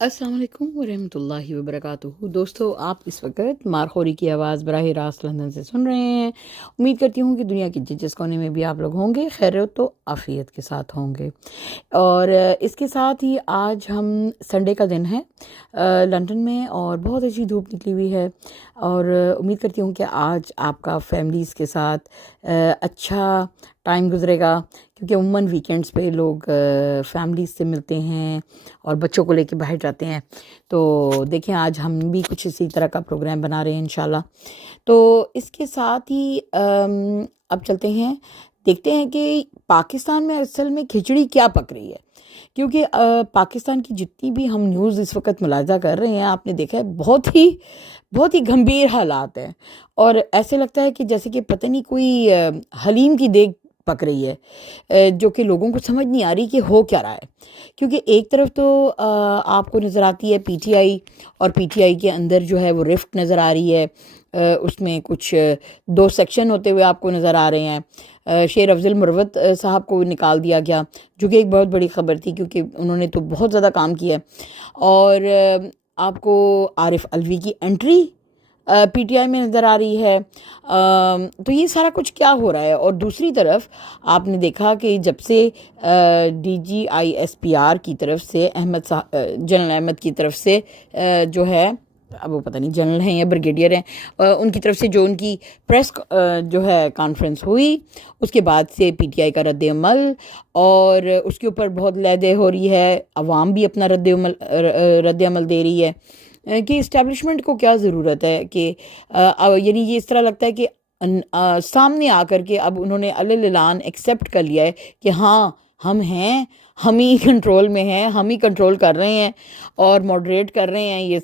السلام علیکم ورحمۃ اللہ وبرکاتہ دوستو، آپ اس وقت مارخوری کی آواز براہ راست لندن سے سن رہے ہیں۔ امید کرتی ہوں کہ دنیا کے جس کونے میں بھی آپ لوگ ہوں گے خیر و عافیت کے ساتھ ہوں گے۔ اور اس کے ساتھ ہی آج ہم سنڈے کا دن ہے لندن میں، اور بہت اچھی دھوپ نکلی ہوئی ہے، اور امید کرتی ہوں کہ آج آپ کا فیملیز کے ساتھ اچھا ٹائم گزرے گا، کیونکہ عموماً ویکینڈز پہ لوگ فیملیز سے ملتے ہیں اور بچوں کو لے کے باہر جاتے ہیں۔ تو دیکھیں آج ہم بھی کچھ اسی طرح کا پروگرام بنا رہے ہیں انشاءاللہ۔ تو اس کے ساتھ ہی اب چلتے ہیں، دیکھتے ہیں کہ پاکستان میں اصل میں کھچڑی کیا پک رہی ہے، کیونکہ پاکستان کی جتنی بھی ہم نیوز اس وقت ملاحظہ کر رہے ہیں، آپ نے دیکھا ہے بہت ہی گھمبیر حالات ہیں، اور ایسے لگتا ہے کہ جیسے کہ پتہ نہیں کوئی حلیم کی دیگ پک رہی ہے، جو کہ لوگوں کو سمجھ نہیں آ رہی کہ ہو کیا رہا ہے۔ کیونکہ ایک طرف تو آپ کو نظر آتی ہے پی ٹی آئی، اور پی ٹی آئی کے اندر جو ہے وہ رفٹ نظر آ رہی ہے، اس میں کچھ دو سیکشن ہوتے ہوئے آپ کو نظر آ رہے ہیں۔ شیر افضل مروت صاحب کو نکال دیا گیا، جو کہ ایک بہت بڑی خبر تھی، کیونکہ انہوں نے تو بہت زیادہ کام کیا ہے۔ اور آپ کو عارف علوی کی انٹری پی ٹی آئی میں نظر آ رہی ہے۔ تو یہ سارا کچھ کیا ہو رہا ہے؟ اور دوسری طرف آپ نے دیکھا کہ جب سے D G I S P R کی طرف سے جنرل احمد کی طرف سے جو ہے، اب وہ پتہ نہیں جنرل ہیں یا بریگیڈیئر ہیں، ان کی طرف سے جو ان کی پریس جو ہے کانفرنس ہوئی، اس کے بعد سے پی ٹی آئی کا رد عمل، اور اس کے اوپر بہت لیدے ہو رہی ہے، عوام بھی اپنا رد عمل دے رہی ہے کہ اسٹیبلشمنٹ کو کیا ضرورت ہے، کہ یعنی یہ اس طرح لگتا ہے کہ سامنے آ کر کے اب انہوں نے اعلان ایکسیپٹ کر لیا ہے کہ ہاں ہم ہیں، ہم ہی کنٹرول میں ہیں، ہم ہی کنٹرول کر رہے ہیں اور ماڈریٹ کر رہے ہیں یہ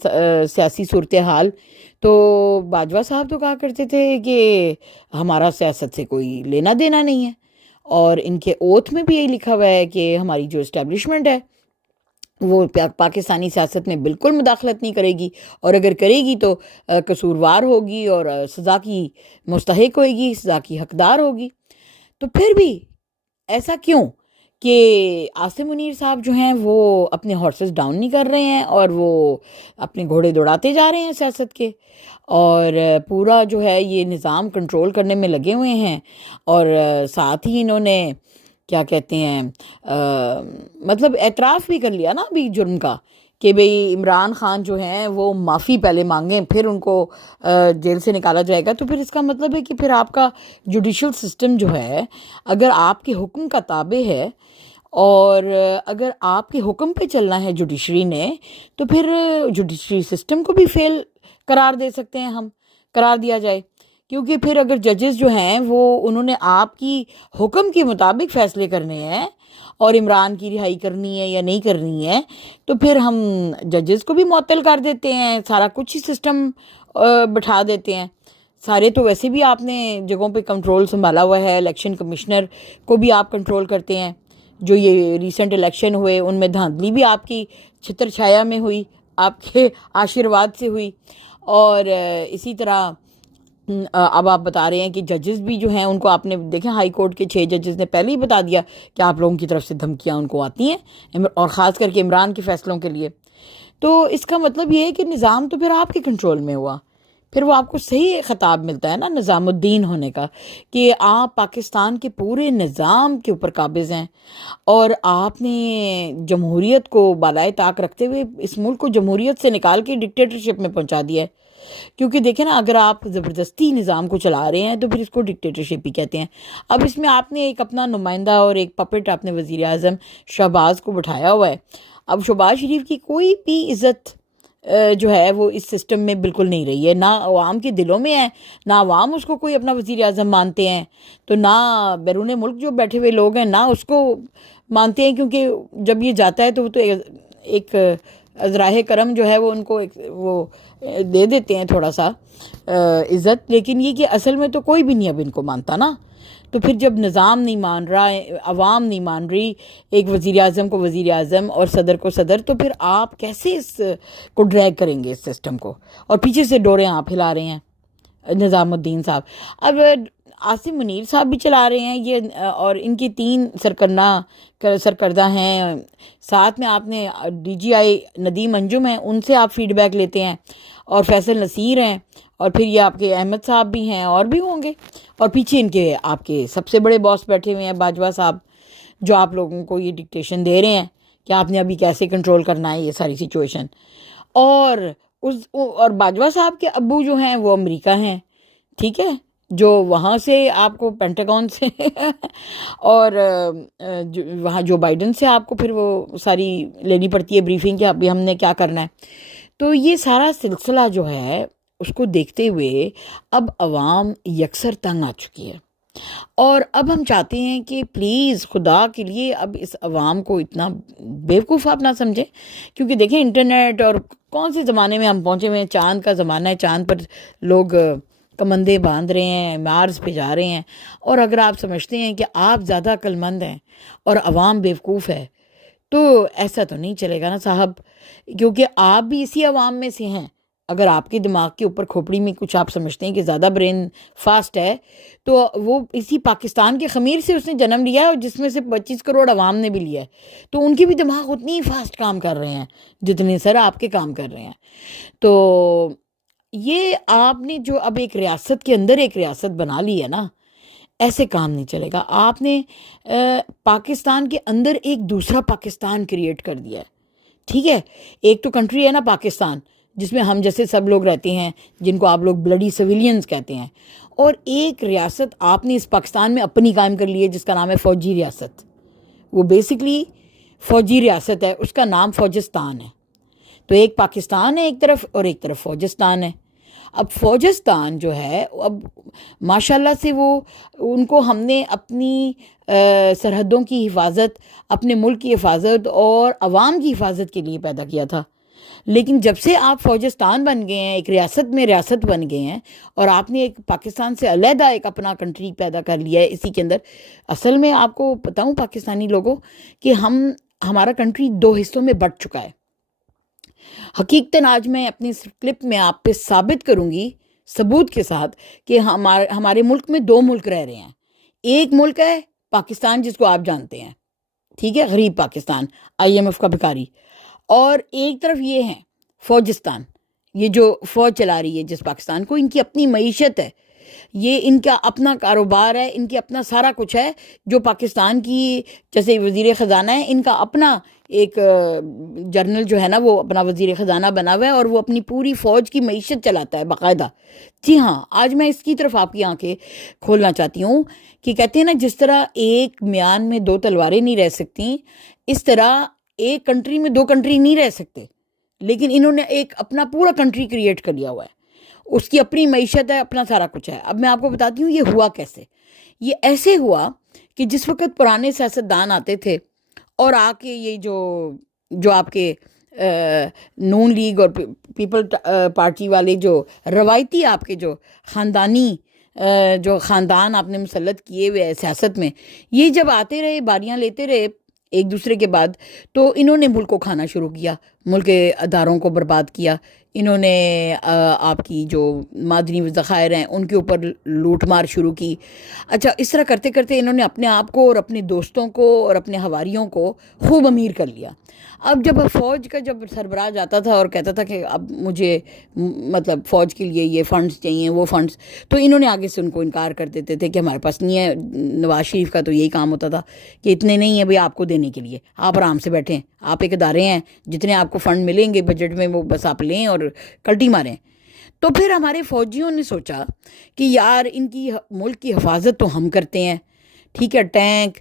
سیاسی صورتحال۔ تو باجوہ صاحب تو کہا کرتے تھے کہ ہمارا سیاست سے کوئی لینا دینا نہیں ہے، اور ان کے اوتھ میں بھی یہی لکھا ہوا ہے کہ ہماری جو اسٹیبلشمنٹ ہے وہ پاکستانی سیاست میں بالکل مداخلت نہیں کرے گی، اور اگر کرے گی تو قصوروار ہوگی اور سزا کی مستحق ہوئے گی، سزا کی حقدار ہوگی۔ تو پھر بھی ایسا کیوں کہ عاصم منیر صاحب جو ہیں وہ اپنے ہارسز ڈاؤن نہیں کر رہے ہیں، اور وہ اپنے گھوڑے دوڑاتے جا رہے ہیں سیاست کے، اور پورا جو ہے یہ نظام کنٹرول کرنے میں لگے ہوئے ہیں، اور ساتھ ہی انہوں نے کیا کہتے ہیں مطلب اعتراف بھی کر لیا نا ابھی جرم کا، کہ بھئی عمران خان جو ہیں وہ معافی پہلے مانگیں پھر ان کو جیل سے نکالا جائے گا۔ تو پھر اس کا مطلب ہے کہ پھر آپ کا جوڈیشل سسٹم جو ہے، اگر آپ کے حکم کا تابع ہے، اور اگر آپ کے حکم پہ چلنا ہے جوڈیشری نے، تو پھر جوڈیشری سسٹم کو بھی فیل قرار دے سکتے ہیں، ہم قرار دیا جائے، کیونکہ پھر اگر ججز جو ہیں وہ انہوں نے آپ کی حکم کے مطابق فیصلے کرنے ہیں، اور عمران کی رہائی کرنی ہے یا نہیں کرنی ہے، تو پھر ہم ججز کو بھی معطل کر دیتے ہیں، سارا کچھ ہی سسٹم بٹھا دیتے ہیں۔ سارے تو ویسے بھی آپ نے جگہوں پہ کنٹرول سنبھالا ہوا ہے، الیکشن کمشنر کو بھی آپ کنٹرول کرتے ہیں۔ جو یہ ریسنٹ الیکشن ہوئے ان میں دھاندلی بھی آپ کی چھتر چھایا میں ہوئی، آپ کے آشیرواد سے ہوئی، اور اسی طرح اب آپ بتا رہے ہیں کہ ججز بھی جو ہیں ان کو آپ نے دیکھیں، ہائی کورٹ کے 6 ججز نے پہلے ہی بتا دیا کہ آپ لوگوں کی طرف سے دھمکیاں ان کو آتی ہیں، اور خاص کر کے عمران کے فیصلوں کے لیے۔ تو اس کا مطلب یہ ہے کہ نظام تو پھر آپ کے کنٹرول میں ہوا، پھر وہ آپ کو صحیح خطاب ملتا ہے نا نظام الدین ہونے کا، کہ آپ پاکستان کے پورے نظام کے اوپر قابض ہیں، اور آپ نے جمہوریت کو بالائے طاق رکھتے ہوئے اس ملک کو جمہوریت سے نکال کے ڈکٹیٹرشپ میں پہنچا دیا ہے۔ کیونکہ دیکھیں نا، اگر آپ زبردستی نظام کو چلا رہے ہیں تو پھر اس کو ڈکٹیٹرشپ ہی کہتے ہیں۔ اب اس میں آپ نے ایک اپنا نمائندہ اور ایک پپٹ آپ نے وزیر اعظم شہباز کو بٹھایا ہوا ہے۔ اب شہباز شریف کی کوئی بھی عزت جو ہے وہ اس سسٹم میں بالکل نہیں رہی ہے، نہ عوام کے دلوں میں ہے، نہ عوام اس کو کوئی اپنا وزیر اعظم مانتے ہیں، تو نہ بیرون ملک جو بیٹھے ہوئے لوگ ہیں نہ اس کو مانتے ہیں، کیونکہ جب یہ جاتا ہے تو وہ تو ایک ازراہ کرم جو ہے وہ ان کو وہ دے دیتے ہیں تھوڑا سا عزت، لیکن یہ کہ اصل میں تو کوئی بھی نہیں اب ان کو مانتا نا۔ تو پھر جب نظام نہیں مان رہا، عوام نہیں مان رہی، ایک وزیر اعظم کو وزیر اعظم اور صدر کو صدر، تو پھر آپ کیسے اس کو ڈریگ کریں گے اس سسٹم کو؟ اور پیچھے سے ڈوریں آپ ہلا رہے ہیں نظام الدین صاحب۔ اب عاصم منیر صاحب بھی چلا رہے ہیں یہ، اور ان کی 3 سرکردہ ہیں، ساتھ میں آپ نے ڈی جی آئی ندیم انجم ہیں، ان سے آپ فیڈ بیک لیتے ہیں، اور فیصل نصیر ہیں، اور پھر یہ آپ کے احمد صاحب بھی ہیں، اور بھی ہوں گے، اور پیچھے ان کے آپ کے سب سے بڑے باس بیٹھے ہوئے ہیں باجوہ صاحب، جو آپ لوگوں کو یہ ڈکٹیشن دے رہے ہیں کہ آپ نے ابھی کیسے کنٹرول کرنا ہے یہ ساری سچویشن۔ اور باجوہ صاحب کے ابو جو ہیں وہ امریکہ ہیں، ٹھیک ہے، جو وہاں سے آپ کو پینٹاگون سے اور وہاں جو بائیڈن سے آپ کو پھر وہ ساری لینی پڑتی ہے بریفنگ کہ ابھی ہم نے کیا کرنا ہے۔ تو یہ سارا سلسلہ جو ہے اس کو دیکھتے ہوئے اب عوام یکسر تنگ آ چکی ہے، اور اب ہم چاہتے ہیں کہ پلیز خدا کے لیے اب اس عوام کو اتنا بیوقوف آپ نہ سمجھیں، کیونکہ دیکھیں انٹرنیٹ اور کون سے زمانے میں ہم پہنچے ہوئے ہیں، چاند کا زمانہ ہے، چاند پر لوگ کمندے باندھ رہے ہیں، مارس پہ جا رہے ہیں، اور اگر آپ سمجھتے ہیں کہ آپ زیادہ عقل مند ہیں اور عوام بیوقوف ہے تو ایسا تو نہیں چلے گا نا صاحب، کیونکہ آپ بھی اسی عوام میں سے ہیں۔ اگر آپ کے دماغ کے اوپر کھوپڑی میں کچھ آپ سمجھتے ہیں کہ زیادہ برین فاسٹ ہے، تو وہ اسی پاکستان کے خمیر سے اس نے جنم لیا ہے، اور جس میں سے 25 کروڑ عوام نے بھی لیا ہے، تو ان کے بھی دماغ اتنی ہی فاسٹ کام کر رہے ہیں جتنے سر آپ کے کام کر رہے ہیں۔ تو یہ آپ نے جو اب ایک ریاست کے اندر ایک ریاست بنا لی ہے نا، ایسے کام نہیں چلے گا۔ آپ نے پاکستان کے اندر ایک دوسرا پاکستان کریٹ کر دیا ہے، ٹھیک ہے، ایک تو کنٹری ہے نا پاکستان جس میں ہم جیسے سب لوگ رہتے ہیں، جن کو آپ لوگ بلڈی سویلینز کہتے ہیں، اور ایک ریاست آپ نے اس پاکستان میں اپنی قائم کر لی ہے جس کا نام ہے فوجی ریاست۔ وہ بیسکلی فوجی ریاست ہے، اس کا نام فوجستان ہے۔ تو ایک پاکستان ہے ایک طرف، اور ایک طرف فوجستان ہے۔ اب فوجستان جو ہے اب ماشاءاللہ سے وہ ان کو ہم نے اپنی سرحدوں کی حفاظت، اپنے ملک کی حفاظت اور عوام کی حفاظت کے لیے پیدا کیا تھا، لیکن جب سے آپ فوجستان بن گئے ہیں، ایک ریاست میں ریاست بن گئے ہیں، اور آپ نے ایک پاکستان سے علیحدہ ایک اپنا کنٹری پیدا کر لیا ہے اسی کے اندر۔ اصل میں آپ کو بتاؤں پاکستانی لوگوں کہ ہمارا کنٹری 2 حصوں میں بٹ چکا ہے۔ حقیقتاً آج میں اپنی اس کلپ میں آپ پہ ثابت کروں گی ثبوت کے ساتھ کہ ہمارے ملک میں 2 ملک رہ رہے ہیں۔ ایک ملک ہے پاکستان جس کو آپ جانتے ہیں، ٹھیک ہے، غریب پاکستان، IMF کا بھکاری، اور ایک طرف یہ ہیں فوجستان، یہ جو فوج چلا رہی ہے جس پاکستان کو، ان کی اپنی معیشت ہے، یہ ان کا اپنا کاروبار ہے، ان کے اپنا سارا کچھ ہے، جو پاکستان کی جیسے وزیر خزانہ ہے، ان کا اپنا ایک جرنل جو ہے نا وہ اپنا وزیر خزانہ بنا ہوا ہے، اور وہ اپنی پوری فوج کی معیشت چلاتا ہے باقاعدہ۔ جی ہاں، آج میں اس کی طرف آپ کی آنکھیں کھولنا چاہتی ہوں کہ کہتے ہیں نا جس طرح ایک میان میں 2 تلواریں نہیں رہ سکتی، اس طرح ایک کنٹری میں 2 کنٹری نہیں رہ سکتے، لیکن انہوں نے ایک اپنا پورا کنٹری کریٹ کر لیا ہوا ہے، اس کی اپنی معیشت ہے، اپنا سارا کچھ ہے۔ اب میں آپ کو بتاتی ہوں یہ ہوا کیسے۔ یہ ایسے ہوا کہ جس وقت پرانے سیاستدان آتے تھے اور آ کے یہ جو آپ کے نون لیگ اور پیپل پارٹی والے جو روایتی آپ کے جو خاندانی جو خاندان آپ نے مسلط کیے ہوئے ہیں سیاست میں، یہ جب آتے رہے باریاں لیتے رہے ایک دوسرے کے بعد، تو انہوں نے ملک کو کھانا شروع کیا، ملک کے اداروں کو برباد کیا، انہوں نے آپ کی جو معدنی ذخائر ہیں ان کے اوپر لوٹ مار شروع کی۔ اچھا، اس طرح کرتے کرتے انہوں نے اپنے آپ کو اور اپنے دوستوں کو اور اپنے حواریوں کو خوب امیر کر لیا۔ اب جب فوج کا جب سربراہ جاتا تھا اور کہتا تھا کہ اب مجھے مطلب فوج کے لیے یہ فنڈز چاہیے وہ فنڈز، تو انہوں نے آگے سے ان کو انکار کر دیتے تھے کہ ہمارے پاس نہیں ہے۔ نواز شریف کا تو یہی کام ہوتا تھا کہ اتنے نہیں ہیں بھئی آپ کو دینے کے لیے، آپ آرام سے بیٹھیں، آپ ایک ادارے ہیں، جتنے آپ کو فنڈ ملیں گے بجٹ میں وہ بس آپ لیں اور کلٹی ماریں۔ تو پھر ہمارے فوجیوں نے سوچا کہ یار ان کی ملک کی حفاظت تو ہم کرتے ہیں، ٹھیک ہے، ٹینک،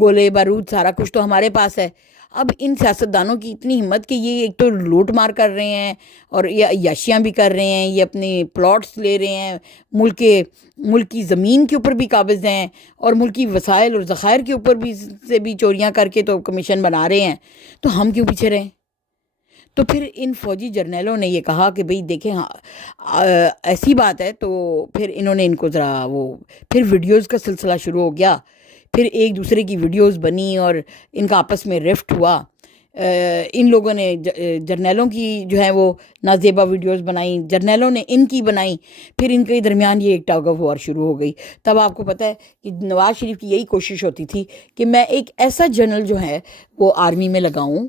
گولے بارود سارا کچھ تو ہمارے پاس ہے۔ اب ان سیاستدانوں کی اتنی ہمت کہ یہ ایک تو لوٹ مار کر رہے ہیں اور یہ عیاشیاں بھی کر رہے ہیں، یہ اپنے پلاٹس لے رہے ہیں، ملک کی زمین کے اوپر بھی قابض ہیں، اور ملکی وسائل اور ذخائر کے اوپر بھی سے بھی چوریاں کر کے تو کمیشن بنا رہے ہیں، تو ہم کیوں پیچھے رہیں؟ تو پھر ان فوجی جرنیلوں نے یہ کہا کہ بھئی دیکھیں ایسی بات ہے، تو پھر انہوں نے ان کو ذرا پھر ویڈیوز کا سلسلہ شروع ہو گیا، پھر ایک دوسرے کی ویڈیوز بنی اور ان کا آپس میں رفٹ ہوا۔ ان لوگوں نے جرنیلوں کی جو ہے وہ نازیبا ویڈیوز بنائیں، جرنیلوں نے ان کی بنائیں، پھر ان کے درمیان یہ ایک ٹگ آف وار شروع ہو گئی۔ تب آپ کو پتہ ہے کہ نواز شریف کی یہی کوشش ہوتی تھی کہ میں ایک ایسا جنرل جو ہے وہ آرمی میں لگاؤں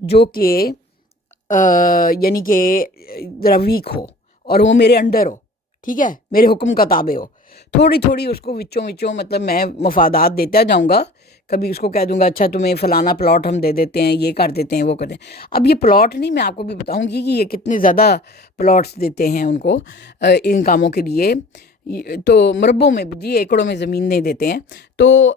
جو کہ یعنی کہ ذرا ویک ہو اور وہ میرے انڈر ہو، ٹھیک ہے، میرے حکم کا تابع ہو، تھوڑی تھوڑی اس کو وچوں مطلب میں مفادات دیتا جاؤں گا، کبھی اس کو کہہ دوں گا اچھا تمہیں فلانا پلاٹ ہم دے دیتے ہیں، یہ کر دیتے ہیں، وہ کرتے ہیں۔ اب یہ پلاٹ نہیں، میں آپ کو بھی بتاؤں گی کہ یہ کتنے زیادہ پلاٹس دیتے ہیں ان کو ان کاموں کے لیے، تو مربوں میں جی ایکڑوں میں زمین نہیں دیتے ہیں۔ تو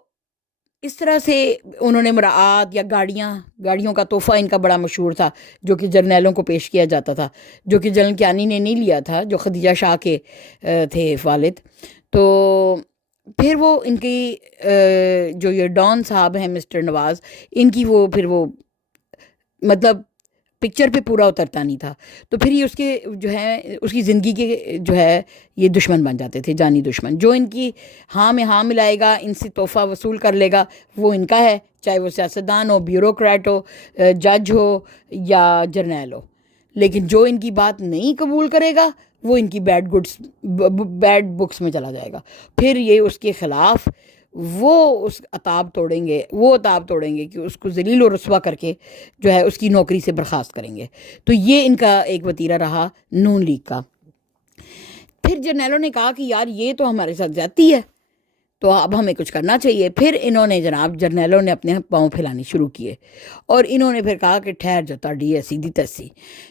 اس طرح سے انہوں نے مراعات یا گاڑیوں کا تحفہ ان کا بڑا مشہور تھا، جو کہ جرنیلوں کو پیش کیا جاتا تھا، جو کہ جنرل کیانی نے نہیں لیا تھا، جو خدیجہ شاہ کے تھے والد۔ تو پھر وہ ان کی جو یہ ڈان صاحب ہیں مسٹر نواز، ان کی وہ پھر وہ مطلب پکچر پہ پورا اترتا نہیں تھا، تو پھر یہ اس کے جو ہے اس کی زندگی کے جو ہے یہ دشمن بن جاتے تھے، جانی دشمن۔ جو ان کی ہاں میں ہاں ملائے گا، ان سے تحفہ وصول کر لے گا، وہ ان کا ہے، چاہے وہ سیاستدان ہو، بیوروکریٹ ہو، جج ہو یا جرنیل ہو۔ لیکن جو ان کی بات نہیں قبول کرے گا وہ ان کی بیڈ بکس میں چلا جائے گا، پھر یہ اس کے خلاف وہ عتاب توڑیں گے کہ اس کو ذلیل و رسوا کر کے جو ہے اس کی نوکری سے برخاست کریں گے۔ تو یہ ان کا ایک وتیرہ رہا نون لیگ کا۔ پھر جرنیلوں نے کہا کہ یار یہ تو ہمارے ساتھ زیادتی ہے، تو اب ہمیں کچھ کرنا چاہیے۔ پھر انہوں نے جرنیلوں نے اپنے پاؤں پھیلانے شروع کیے، اور انہوں نے پھر کہا کہ ٹھہر جاتا ڈی ایس سیدھی تیسی۔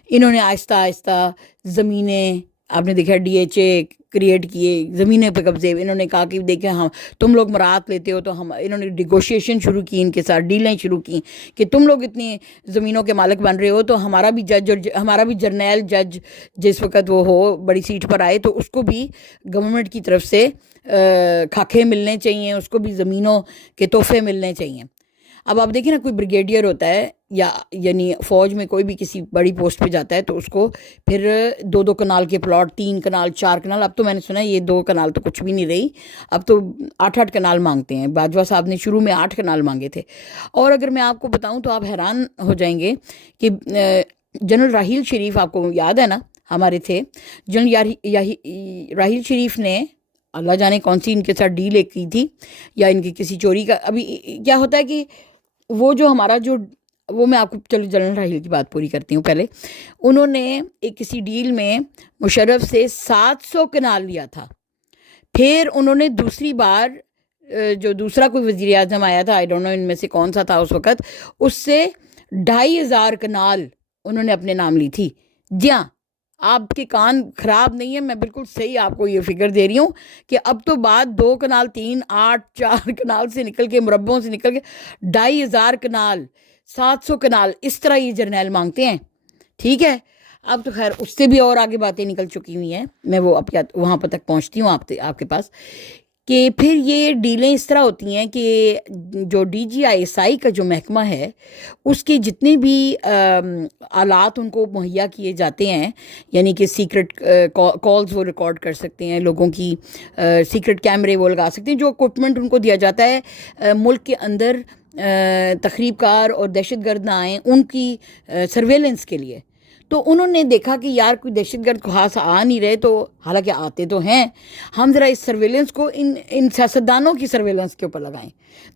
انہوں نے آہستہ آہستہ زمینیں، آپ نے دیکھا ڈی ایچ اے کریٹ کیے، زمینیں پہ قبضے۔ انہوں نے کہا کہ دیکھیں ہم تم لوگ مراعات لیتے ہو، تو انہوں نے نیگوشیشن شروع کی، ان کے ساتھ ڈیلیں شروع کی کہ تم لوگ اتنی زمینوں کے مالک بن رہے ہو، تو ہمارا بھی جج اور ہمارا بھی جرنیل جج جس وقت وہ ہو بڑی سیٹ پر آئے، تو اس کو بھی گورنمنٹ کی طرف سے کھاکے ملنے چاہیے، اس کو بھی زمینوں کے تحفے ملنے چاہیے۔ اب آپ دیکھیں نا، کوئی بریگیڈیئر ہوتا ہے یا یعنی فوج میں کوئی بھی کسی بڑی پوسٹ پہ جاتا ہے، تو اس کو پھر 2 کنال کے پلاٹ، 3 کنال، 4 کنال، اب تو میں نے سنا یہ 2 کنال تو کچھ بھی نہیں رہی، اب تو 8 کنال مانگتے ہیں۔ باجوہ صاحب نے شروع میں 8 کنال مانگے تھے۔ اور اگر میں آپ کو بتاؤں تو آپ حیران ہو جائیں گے کہ جنرل راحیل شریف، آپ کو یاد ہے نا ہمارے تھے جنرل راحیل شریف نے اللہ جانے کون سی ان کے ساتھ ڈیل ایک کی تھی، یا ان کی کسی چوری کا۔ ابھی کیا ہوتا ہے کہ وہ جو ہمارا وہ میں آپ کو چلو جنرل راحیل کی بات پوری کرتی ہوں پہلے۔ انہوں نے ایک کسی ڈیل میں مشرف سے 700 کنال لیا تھا، پھر انہوں نے دوسری بار جو دوسرا کوئی وزیر اعظم آیا تھا، آئی ڈونٹ نو ان میں سے کون سا تھا اس وقت، اس سے 2500 کنال انہوں نے اپنے نام لی تھی۔ جی ہاں، آپ کے کان خراب نہیں ہیں، میں بالکل صحیح آپ کو یہ فگر دے رہی ہوں کہ اب تو بات 2 کنال، 3، 8، 4 کنال سے نکل کے، مربعوں سے نکل کے 2500 کنال، 700 کنال، اس طرح یہ جرنیل مانگتے ہیں، ٹھیک ہے۔ اب تو خیر اس سے بھی اور آگے باتیں نکل چکی ہوئی ہیں، میں وہ اب وہاں پر تک پہنچتی ہوں آپ کے پاس، کہ پھر یہ ڈیلیں اس طرح ہوتی ہیں کہ جو DGISI کا جو محکمہ ہے، اس کے جتنے بھی آلات ان کو مہیا کیے جاتے ہیں، یعنی کہ سیکرٹ کالز وہ ریکارڈ کر سکتے ہیں، لوگوں کی سیکرٹ کیمرے وہ لگا سکتے ہیں، جو اکوپمنٹ ان کو دیا جاتا ہے ملک کے اندر تخریب کار اور دہشت گرد نہ آئیں ان کی سرویلنس کے لیے۔ تو انہوں نے دیکھا کہ یار کوئی دہشت گرد خاص آ نہیں رہے، تو حالانکہ آتے تو ہیں، ہم ذرا اس سرویلنس کو ان سیاستدانوں کی سرویلنس کے اوپر لگائیں۔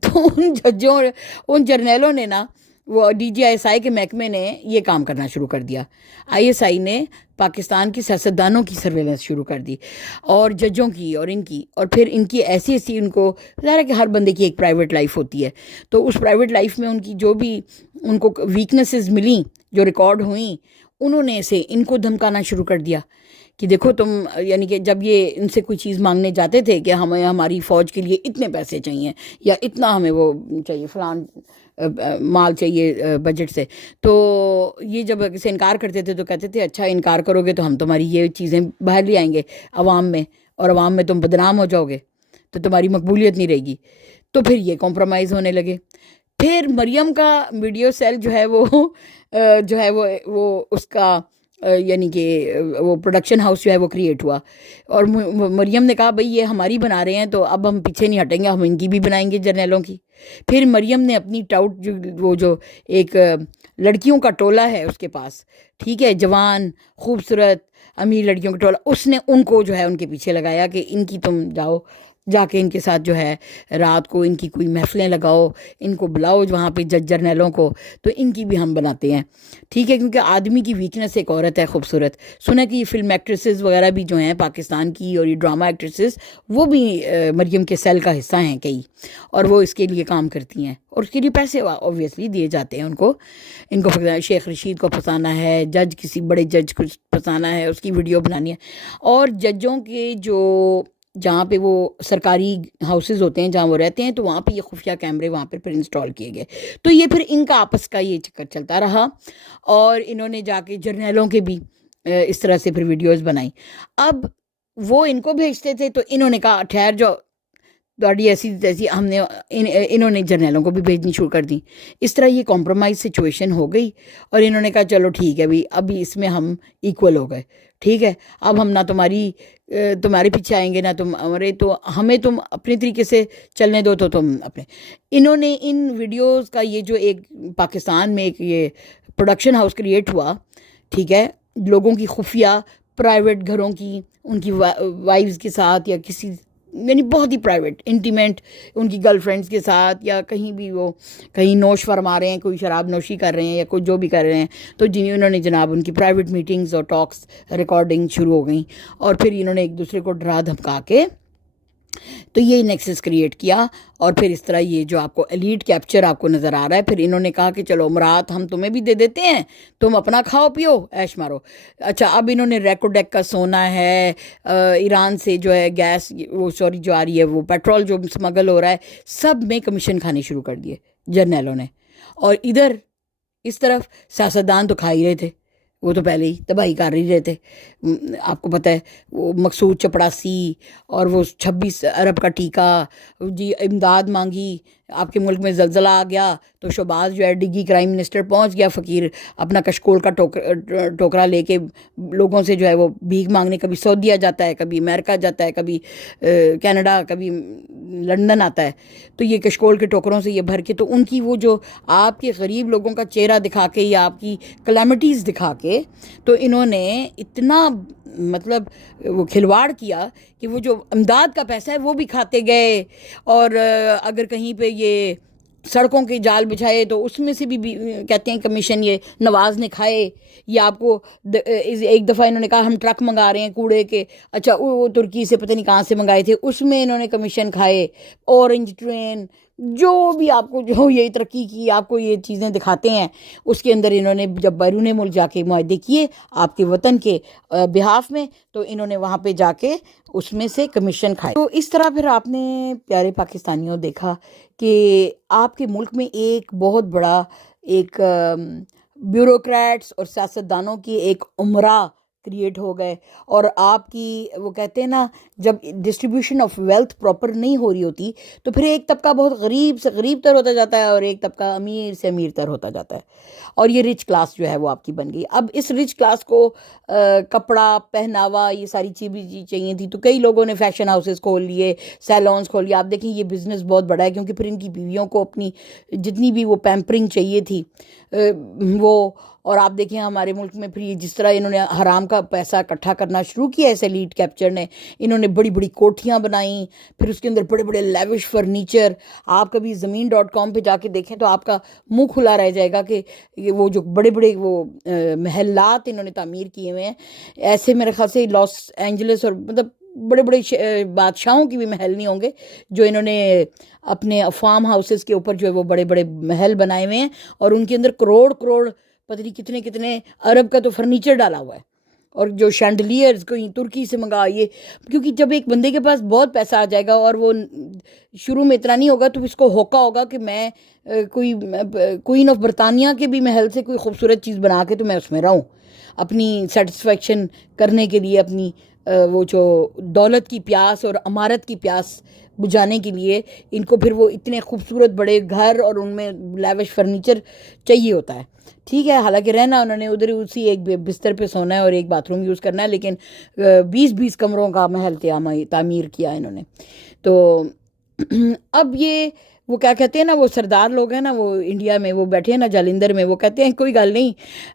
تو ان ججوں، ان جرنیلوں نے نا، وہ DGISI کے محکمے نے یہ کام کرنا شروع کر دیا۔ ISI نے پاکستان کی سیاستدانوں کی سرویلنس شروع کر دی، اور ججوں کی اور ان کی، اور پھر ان کی ایسی ان کو ظاہر ہے کہ ہر بندے کی ایک پرائیویٹ لائف ہوتی ہے، تو اس پرائیویٹ لائف میں ان کی جو بھی ان کو ویکنیسز ملیں جو ریکارڈ ہوئیں، انہوں نے ان کو دھمکانا شروع کر دیا کہ دیکھو تم، یعنی کہ جب یہ ان سے کوئی چیز مانگنے جاتے تھے کہ ہمیں ہماری فوج کے لیے اتنے پیسے چاہیے، یا اتنا ہمیں وہ چاہیے، فلان مال چاہیے بجٹ سے، تو یہ جب سے انکار کرتے تھے تو کہتے تھے اچھا انکار کرو گے تو ہم تمہاری یہ چیزیں باہر لے آئیں گے عوام میں، اور عوام میں تم بدنام ہو جاؤ گے، تو تمہاری مقبولیت نہیں رہے گی۔ تو پھر یہ کمپرومائز ہونے لگے۔ پھر مریم کا ویڈیو سیل جو ہے وہ اس کا یعنی کہ وہ پروڈکشن ہاؤس جو ہے وہ کریٹ ہوا، اور مریم نے کہا بھئی یہ ہماری بنا رہے ہیں تو اب ہم پیچھے نہیں ہٹیں گے، ہم ان کی بھی بنائیں گے جرنیلوں کی۔ پھر مریم نے اپنی ٹاؤٹ جو ایک لڑکیوں کا ٹولہ ہے اس کے پاس، ٹھیک ہے، جوان خوبصورت امیر لڑکیوں کا ٹولہ، اس نے ان کو جو ہے ان کے پیچھے لگایا کہ ان کی تم جاؤ، جا کے ان کے ساتھ جو ہے رات کو ان کی کوئی محفلیں لگاؤ، ان کو بلاؤ وہاں پہ جج جرنیلوں کو، تو ان کی بھی ہم بناتے ہیں، ٹھیک ہے، کیونکہ آدمی کی ویکنس ایک عورت ہے خوبصورت۔ سنا کہ یہ فلم ایکٹریسز وغیرہ بھی جو ہیں پاکستان کی، اور یہ ڈرامہ ایکٹریسز وہ بھی مریم کے سیل کا حصہ ہیں کئی، اور وہ اس کے لیے کام کرتی ہیں، اور اس کے لیے پیسے اوبویسلی دیے جاتے ہیں ان کو شیخ رشید کو پھنسانا ہے، جج کسی بڑے جج کو پھنسانا ہے، اس کی ویڈیو بنانی ہے، اور ججوں کے جو جہاں پہ وہ سرکاری ہاؤسز ہوتے ہیں جہاں وہ رہتے ہیں، تو وہاں پہ یہ خفیہ کیمرے وہاں پھر انسٹال کیے گئے، تو یہ پھر ان کا آپس کا یہ چکر چلتا رہا، اور انہوں نے جا کے جرنیلوں کے بھی اس طرح سے پھر ویڈیوز بنائی۔ اب وہ ان کو بھیجتے تھے تو انہوں نے کہا ٹھہر جاؤ، گاڑی ایسی تیسی، ہم نے انہوں نے جرنیلوں کو بھی بھیجنی شروع کر دی۔ اس طرح یہ کمپرومائز سچویشن ہو گئی، اور انہوں نے کہا چلو ٹھیک ہے بھئی، ابھی اس میں ہم ایکول ہو گئے، ٹھیک ہے، اب ہم نہ تمہارے پیچھے آئیں گے، نہ تم ہمارے، تو ہمیں تم اپنے طریقے سے چلنے دو، تو تم اپنے۔ انہوں نے ان ویڈیوز کا یہ جو ایک پاکستان میں ایک یہ پروڈکشن ہاؤس کریٹ ہوا، ٹھیک ہے، لوگوں کی خفیہ پرائیویٹ گھروں کی، ان کی وائفز کے ساتھ، یا کسی یعنی بہت ہی پرائیویٹ انٹیمیٹ ان کی گرل فرینڈز کے ساتھ، یا کہیں بھی وہ کہیں نوش فرما رہے ہیں، کوئی شراب نوشی کر رہے ہیں، یا کوئی جو بھی کر رہے ہیں، تو انہوں نے جناب ان کی پرائیویٹ میٹنگز اور ٹاکس ریکارڈنگ شروع ہو گئیں، اور پھر انہوں نے ایک دوسرے کو ڈرا دھمکا کے تو یہ نیکسس کریٹ کیا، اور پھر اس طرح یہ جو آپ کو ایلیٹ کیپچر آپ کو نظر آ رہا ہے، پھر انہوں نے کہا کہ چلو امارات ہم تمہیں بھی دے دیتے ہیں، تم اپنا کھاؤ پیو عیش مارو۔ اچھا، اب انہوں نے ریکوڈیک کا سونا ہے، ایران سے جو ہے گیس وہ جو آ رہی ہے، وہ پیٹرول جو سمگل ہو رہا ہے، سب میں کمیشن کھانے شروع کر دیے جرنیلوں نے، اور ادھر اس طرف سیاستدان تو کھا ہی رہے تھے، وہ تو پہلے ہی تباہی کر ہی رہے تھے۔ آپ کو پتہ ہے وہ مقصود چپڑاسی، اور وہ 26 ارب کا ٹیکہ، جی امداد مانگی، آپ کے ملک میں زلزلہ آ گیا تو شہباز جو ہے ڈگی کرائم منسٹر پہنچ گیا فقیر، اپنا کشکول کا ٹوکرا لے کے لوگوں سے جو ہے وہ بھیک مانگنے، کبھی سعودیہ جاتا ہے، کبھی امریکہ جاتا ہے، کبھی کینیڈا، کبھی لندن آتا ہے، تو یہ کشکول کے ٹوکروں سے یہ بھر کے، تو ان کی وہ جو آپ کے غریب لوگوں کا چہرہ دکھا کے، یا آپ کی کلیمٹیز دکھا کے، تو انہوں نے اتنا مطلب وہ کھلواڑ کیا کہ وہ جو امداد کا پیسہ ہے وہ بھی کھاتے گئے، اور اگر کہیں پہ یہ سڑکوں کے جال بچھائے تو اس میں سے بھی کہتے ہیں کمیشن یہ نواز نے کھائے، یا آپ کو ایک دفعہ انہوں نے کہا ہم ٹرک منگا رہے ہیں کوڑے کے، اچھا وہ ترکی سے پتہ نہیں کہاں سے منگائے تھے، اس میں انہوں نے کمیشن کھائے، اورنج ٹرین، جو بھی آپ کو جو یہ ترقی کی آپ کو یہ چیزیں دکھاتے ہیں، اس کے اندر انہوں نے جب بیرون ملک جا کے معاہدے کیے آپ کے وطن کے بہاف میں، تو انہوں نے وہاں پہ جا کے اس میں سے کمیشن کھائے۔ تو اس طرح پھر آپ نے پیارے پاکستانیوں دیکھا کہ آپ کے ملک میں ایک بہت بڑا ایک بیوروکریٹس اور سیاستدانوں کی ایک عمرہ کریٹ ہو گئے، اور آپ کی وہ کہتے ہیں نا، جب ڈسٹریبیوشن آف ویلتھ پراپر نہیں ہو رہی ہوتی تو پھر ایک طبقہ بہت غریب سے غریب تر ہوتا جاتا ہے، اور ایک طبقہ امیر سے امیر تر ہوتا جاتا ہے، اور یہ رچ کلاس جو ہے وہ آپ کی بن گئی۔ اب اس رچ کلاس کو کپڑا پہناوا یہ ساری چیزیں چاہیے تھی، تو کئی لوگوں نے فیشن ہاؤسز کھول لیے، سیلونز کھول لیے۔ آپ دیکھیں یہ بزنس بہت بڑا ہے، کیونکہ پھر ان کی بیویوں کو اپنی جتنی بھی وہ پیمپرنگ چاہیے تھی وہ، اور آپ دیکھیں ہمارے ملک میں پھر یہ جس طرح انہوں نے حرام کا پیسہ اکٹھا کرنا شروع کیا ایسے لیڈ کیپچر نے، انہوں نے بڑی بڑی کوٹھیاں بنائیں، پھر اس کے اندر بڑے بڑے لیوش فرنیچر۔ آپ کبھی زمین.com پہ جا کے دیکھیں تو آپ کا منہ کھلا رہ جائے گا کہ وہ جو بڑے بڑے وہ محلات انہوں نے تعمیر کیے ہوئے ہیں، ایسے میرے خیال سے لاس اینجلس اور مطلب بڑے بڑے بادشاہوں کی بھی محل نہیں ہوں گے جو انہوں نے اپنے فارم ہاؤسز کے اوپر جو ہے وہ بڑے بڑے محل بنائے ہوئے ہیں، اور ان کے اندر کروڑ کروڑ پتہ نہیں کتنے کتنے ارب کا تو فرنیچر ڈالا ہوا ہے، اور جو شینڈلیئرز کوئی ترکی سے منگائیے، کیونکہ جب ایک بندے کے پاس بہت پیسہ آ جائے گا اور وہ شروع میں اتنا نہیں ہوگا تو اس کو ہوکا ہوگا کہ میں کوئی کوئین آف برطانیہ کے بھی محل سے کوئی خوبصورت چیز بنا کے تو میں اس میں رہوں، اپنی سیٹسفیکشن کرنے کے لیے، اپنی وہ جو دولت کی پیاس اور عمارت کی پیاس بجھانے کے لیے ان کو پھر وہ اتنے خوبصورت بڑے گھر اور ان میں لیوش فرنیچر چاہیے ہوتا ہے. ٹھیک ہے، حالانکہ رہنا انہوں نے ادھر اسی ایک بستر پہ سونا ہے اور ایک باتھ روم یوز کرنا ہے، لیکن 20 کمروں کا محل تعمیر کیا انہوں نے. تو اب یہ وہ کیا کہتے ہیں نا، وہ سردار لوگ ہیں نا، وہ انڈیا میں وہ بیٹھے ہیں نا جالندھر میں، وہ کہتے ہیں کوئی گل نہیں،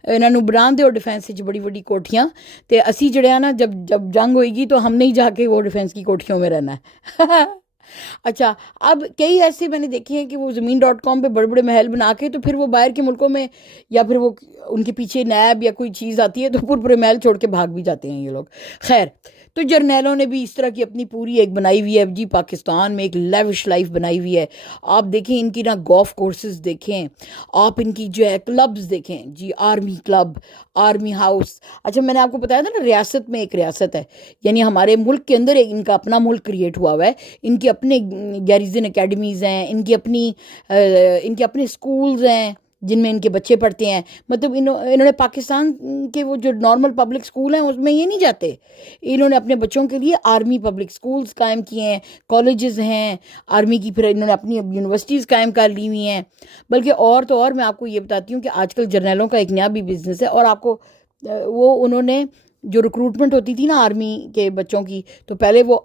انہوں نے بنان دو ڈیفینس بڑی بڑی کوٹھیاں، تے اسی جڑے ہیں نا جب جنگ ہوئے گی تو ہم نہیں جا کے وہ ڈیفینس کی کوٹھیوں میں رہنا ہے. اچھا، اب کئی ایسے میں نے دیکھے ہیں کہ وہ زمین.com پہ بڑے بڑے محل بنا کے تو پھر وہ باہر کے ملکوں میں، یا پھر وہ ان کے پیچھے نیب یا کوئی چیز آتی ہے تو پورے محل چھوڑ کے بھاگ بھی جاتے ہیں یہ لوگ. خیر، تو جرنیلوں نے بھی اس طرح کی اپنی پوری ایک بنائی ہوئی ہے جی، پاکستان میں ایک لیوش لائف بنائی ہوئی ہے. آپ دیکھیں ان کی نا گولف کورسز دیکھیں، آپ ان کی جو ہے کلبز دیکھیں جی، آرمی کلب، آرمی ہاؤس. اچھا، میں نے آپ کو بتایا تھا نا ریاست میں ایک ریاست ہے، یعنی ہمارے ملک کے اندر ان کا اپنا ملک کریٹ ہوا ہے. ان کے اپنے گیریزن اکیڈمیز ہیں، ان کی اپنے اسکولز ہیں جن میں ان کے بچے پڑھتے ہیں. مطلب انہوں نے پاکستان کے وہ جو نارمل پبلک اسکول ہیں اس میں یہ نہیں جاتے، انہوں نے اپنے بچوں کے لیے آرمی پبلک اسکولز قائم کیے ہیں، کالجز ہیں آرمی کی، پھر انہوں نے اپنی یونیورسٹیز قائم کر لی ہوئی ہیں. بلکہ اور تو اور میں آپ کو یہ بتاتی ہوں کہ آج کل جرنیلوں کا ایک نیا بھی بزنس ہے. اور آپ کو وہ انہوں نے جو ریکروٹمنٹ ہوتی تھی نا آرمی کے بچوں کی، تو پہلے وہ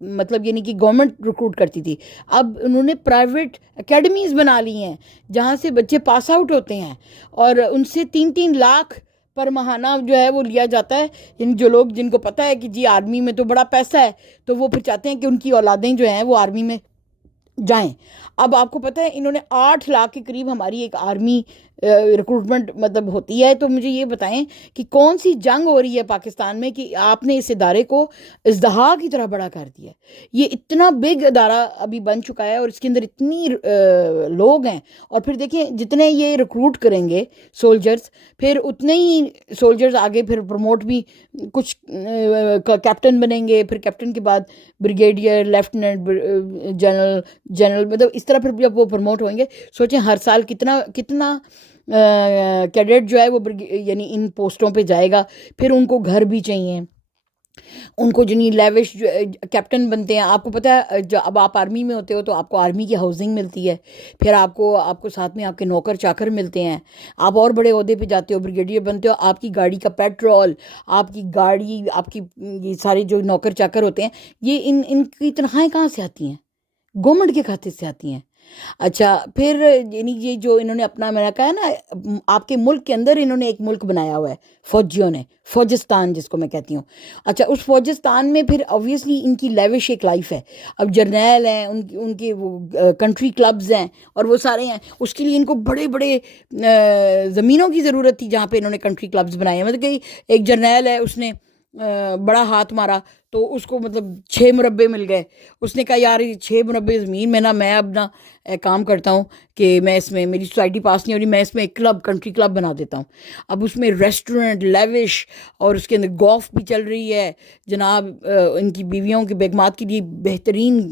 مطلب یعنی کہ گورنمنٹ ریکروٹ کرتی تھی، اب انہوں نے پرائیویٹ اکیڈمیز بنا لی ہیں جہاں سے بچے پاس آؤٹ ہوتے ہیں اور ان سے 3 لاکھ پر ماہانہ جو ہے وہ لیا جاتا ہے. یعنی جو لوگ جن کو پتہ ہے کہ جی آرمی میں تو بڑا پیسہ ہے، تو وہ پھر چاہتے ہیں کہ ان کی اولادیں جو ہیں وہ آرمی میں جائیں. اب آپ کو پتہ ہے انہوں نے 8 لاکھ کے قریب ہماری ایک آرمی ریکروٹمنٹ مطلب ہوتی ہے. تو مجھے یہ بتائیں کہ کون سی جنگ ہو رہی ہے پاکستان میں کہ آپ نے اس ادارے کو ازدہا کی طرح بڑا کر دیا ہے. یہ اتنا بگ ادارہ ابھی بن چکا ہے اور اس کے اندر اتنی لوگ ہیں. اور پھر دیکھیں جتنے یہ ریکروٹ کریں گے سولجرز، پھر اتنے ہی سولجرز آگے پھر پروموٹ بھی، کچھ کیپٹن بنیں گے، پھر کیپٹن کے بعد بریگیڈیئر، لیفٹیننٹ، جنرل، مطلب اس طرح پھر جب وہ پروموٹ ہوئیں گے. سوچیں ہر سال کتنا کیڈٹ جو ہے وہ یعنی ان پوسٹوں پہ جائے گا. پھر ان کو گھر بھی چاہیے، ان کو جنہیں لیوش کیپٹن بنتے ہیں. آپ کو پتہ ہے اب آپ آرمی میں ہوتے ہو تو آپ کو آرمی کی ہاؤسنگ ملتی ہے، پھر آپ کو ساتھ میں آپ کے نوکر چاکر ملتے ہیں. آپ اور بڑے عہدے پہ جاتے ہو، بریگیڈیئر بنتے ہو، آپ کی گاڑی کا پیٹرول، آپ کی گاڑی، آپ کی یہ سارے جو نوکر چاکر ہوتے ہیں، یہ ان کی تنخواہیں کہاں سے آتی ہیں؟ گورنمنٹ کے کھاتے سے آتی ہیں. اچھا، پھر یعنی یہ جو انہوں نے اپنا، میں نے کہا ہے نا آپ کے ملک کے اندر انہوں نے ایک ملک بنایا ہوا ہے فوجیوں نے، فوجستان جس کو میں کہتی ہوں. اچھا، اس فوجستان میں پھر اوبویسلی ان کی لیوش ایک لائف ہے. اب جرنیل ہیں، ان کے وہ کنٹری کلبز ہیں اور وہ سارے ہیں. اس کے لیے ان کو بڑے بڑے زمینوں کی ضرورت تھی جہاں پہ انہوں نے کنٹری کلبز بنائے ہیں. مطلب کہ ایک جرنیل ہے، اس نے بڑا ہاتھ مارا تو اس کو مطلب 6 مربع مل گئے. اس نے کہا یار یہ 6 مربع زمین میں نا میں اب نا کام کرتا ہوں کہ میں اس میں، میری سوسائٹی پاس نہیں ہو رہی، میں اس میں ایک کلب، کنٹری کلب بنا دیتا ہوں. اب اس میں ریسٹورنٹ لیوش اور اس کے اندر گولف بھی چل رہی ہے جناب. ان کی بیویوں کے بیگمات کے لیے بہترین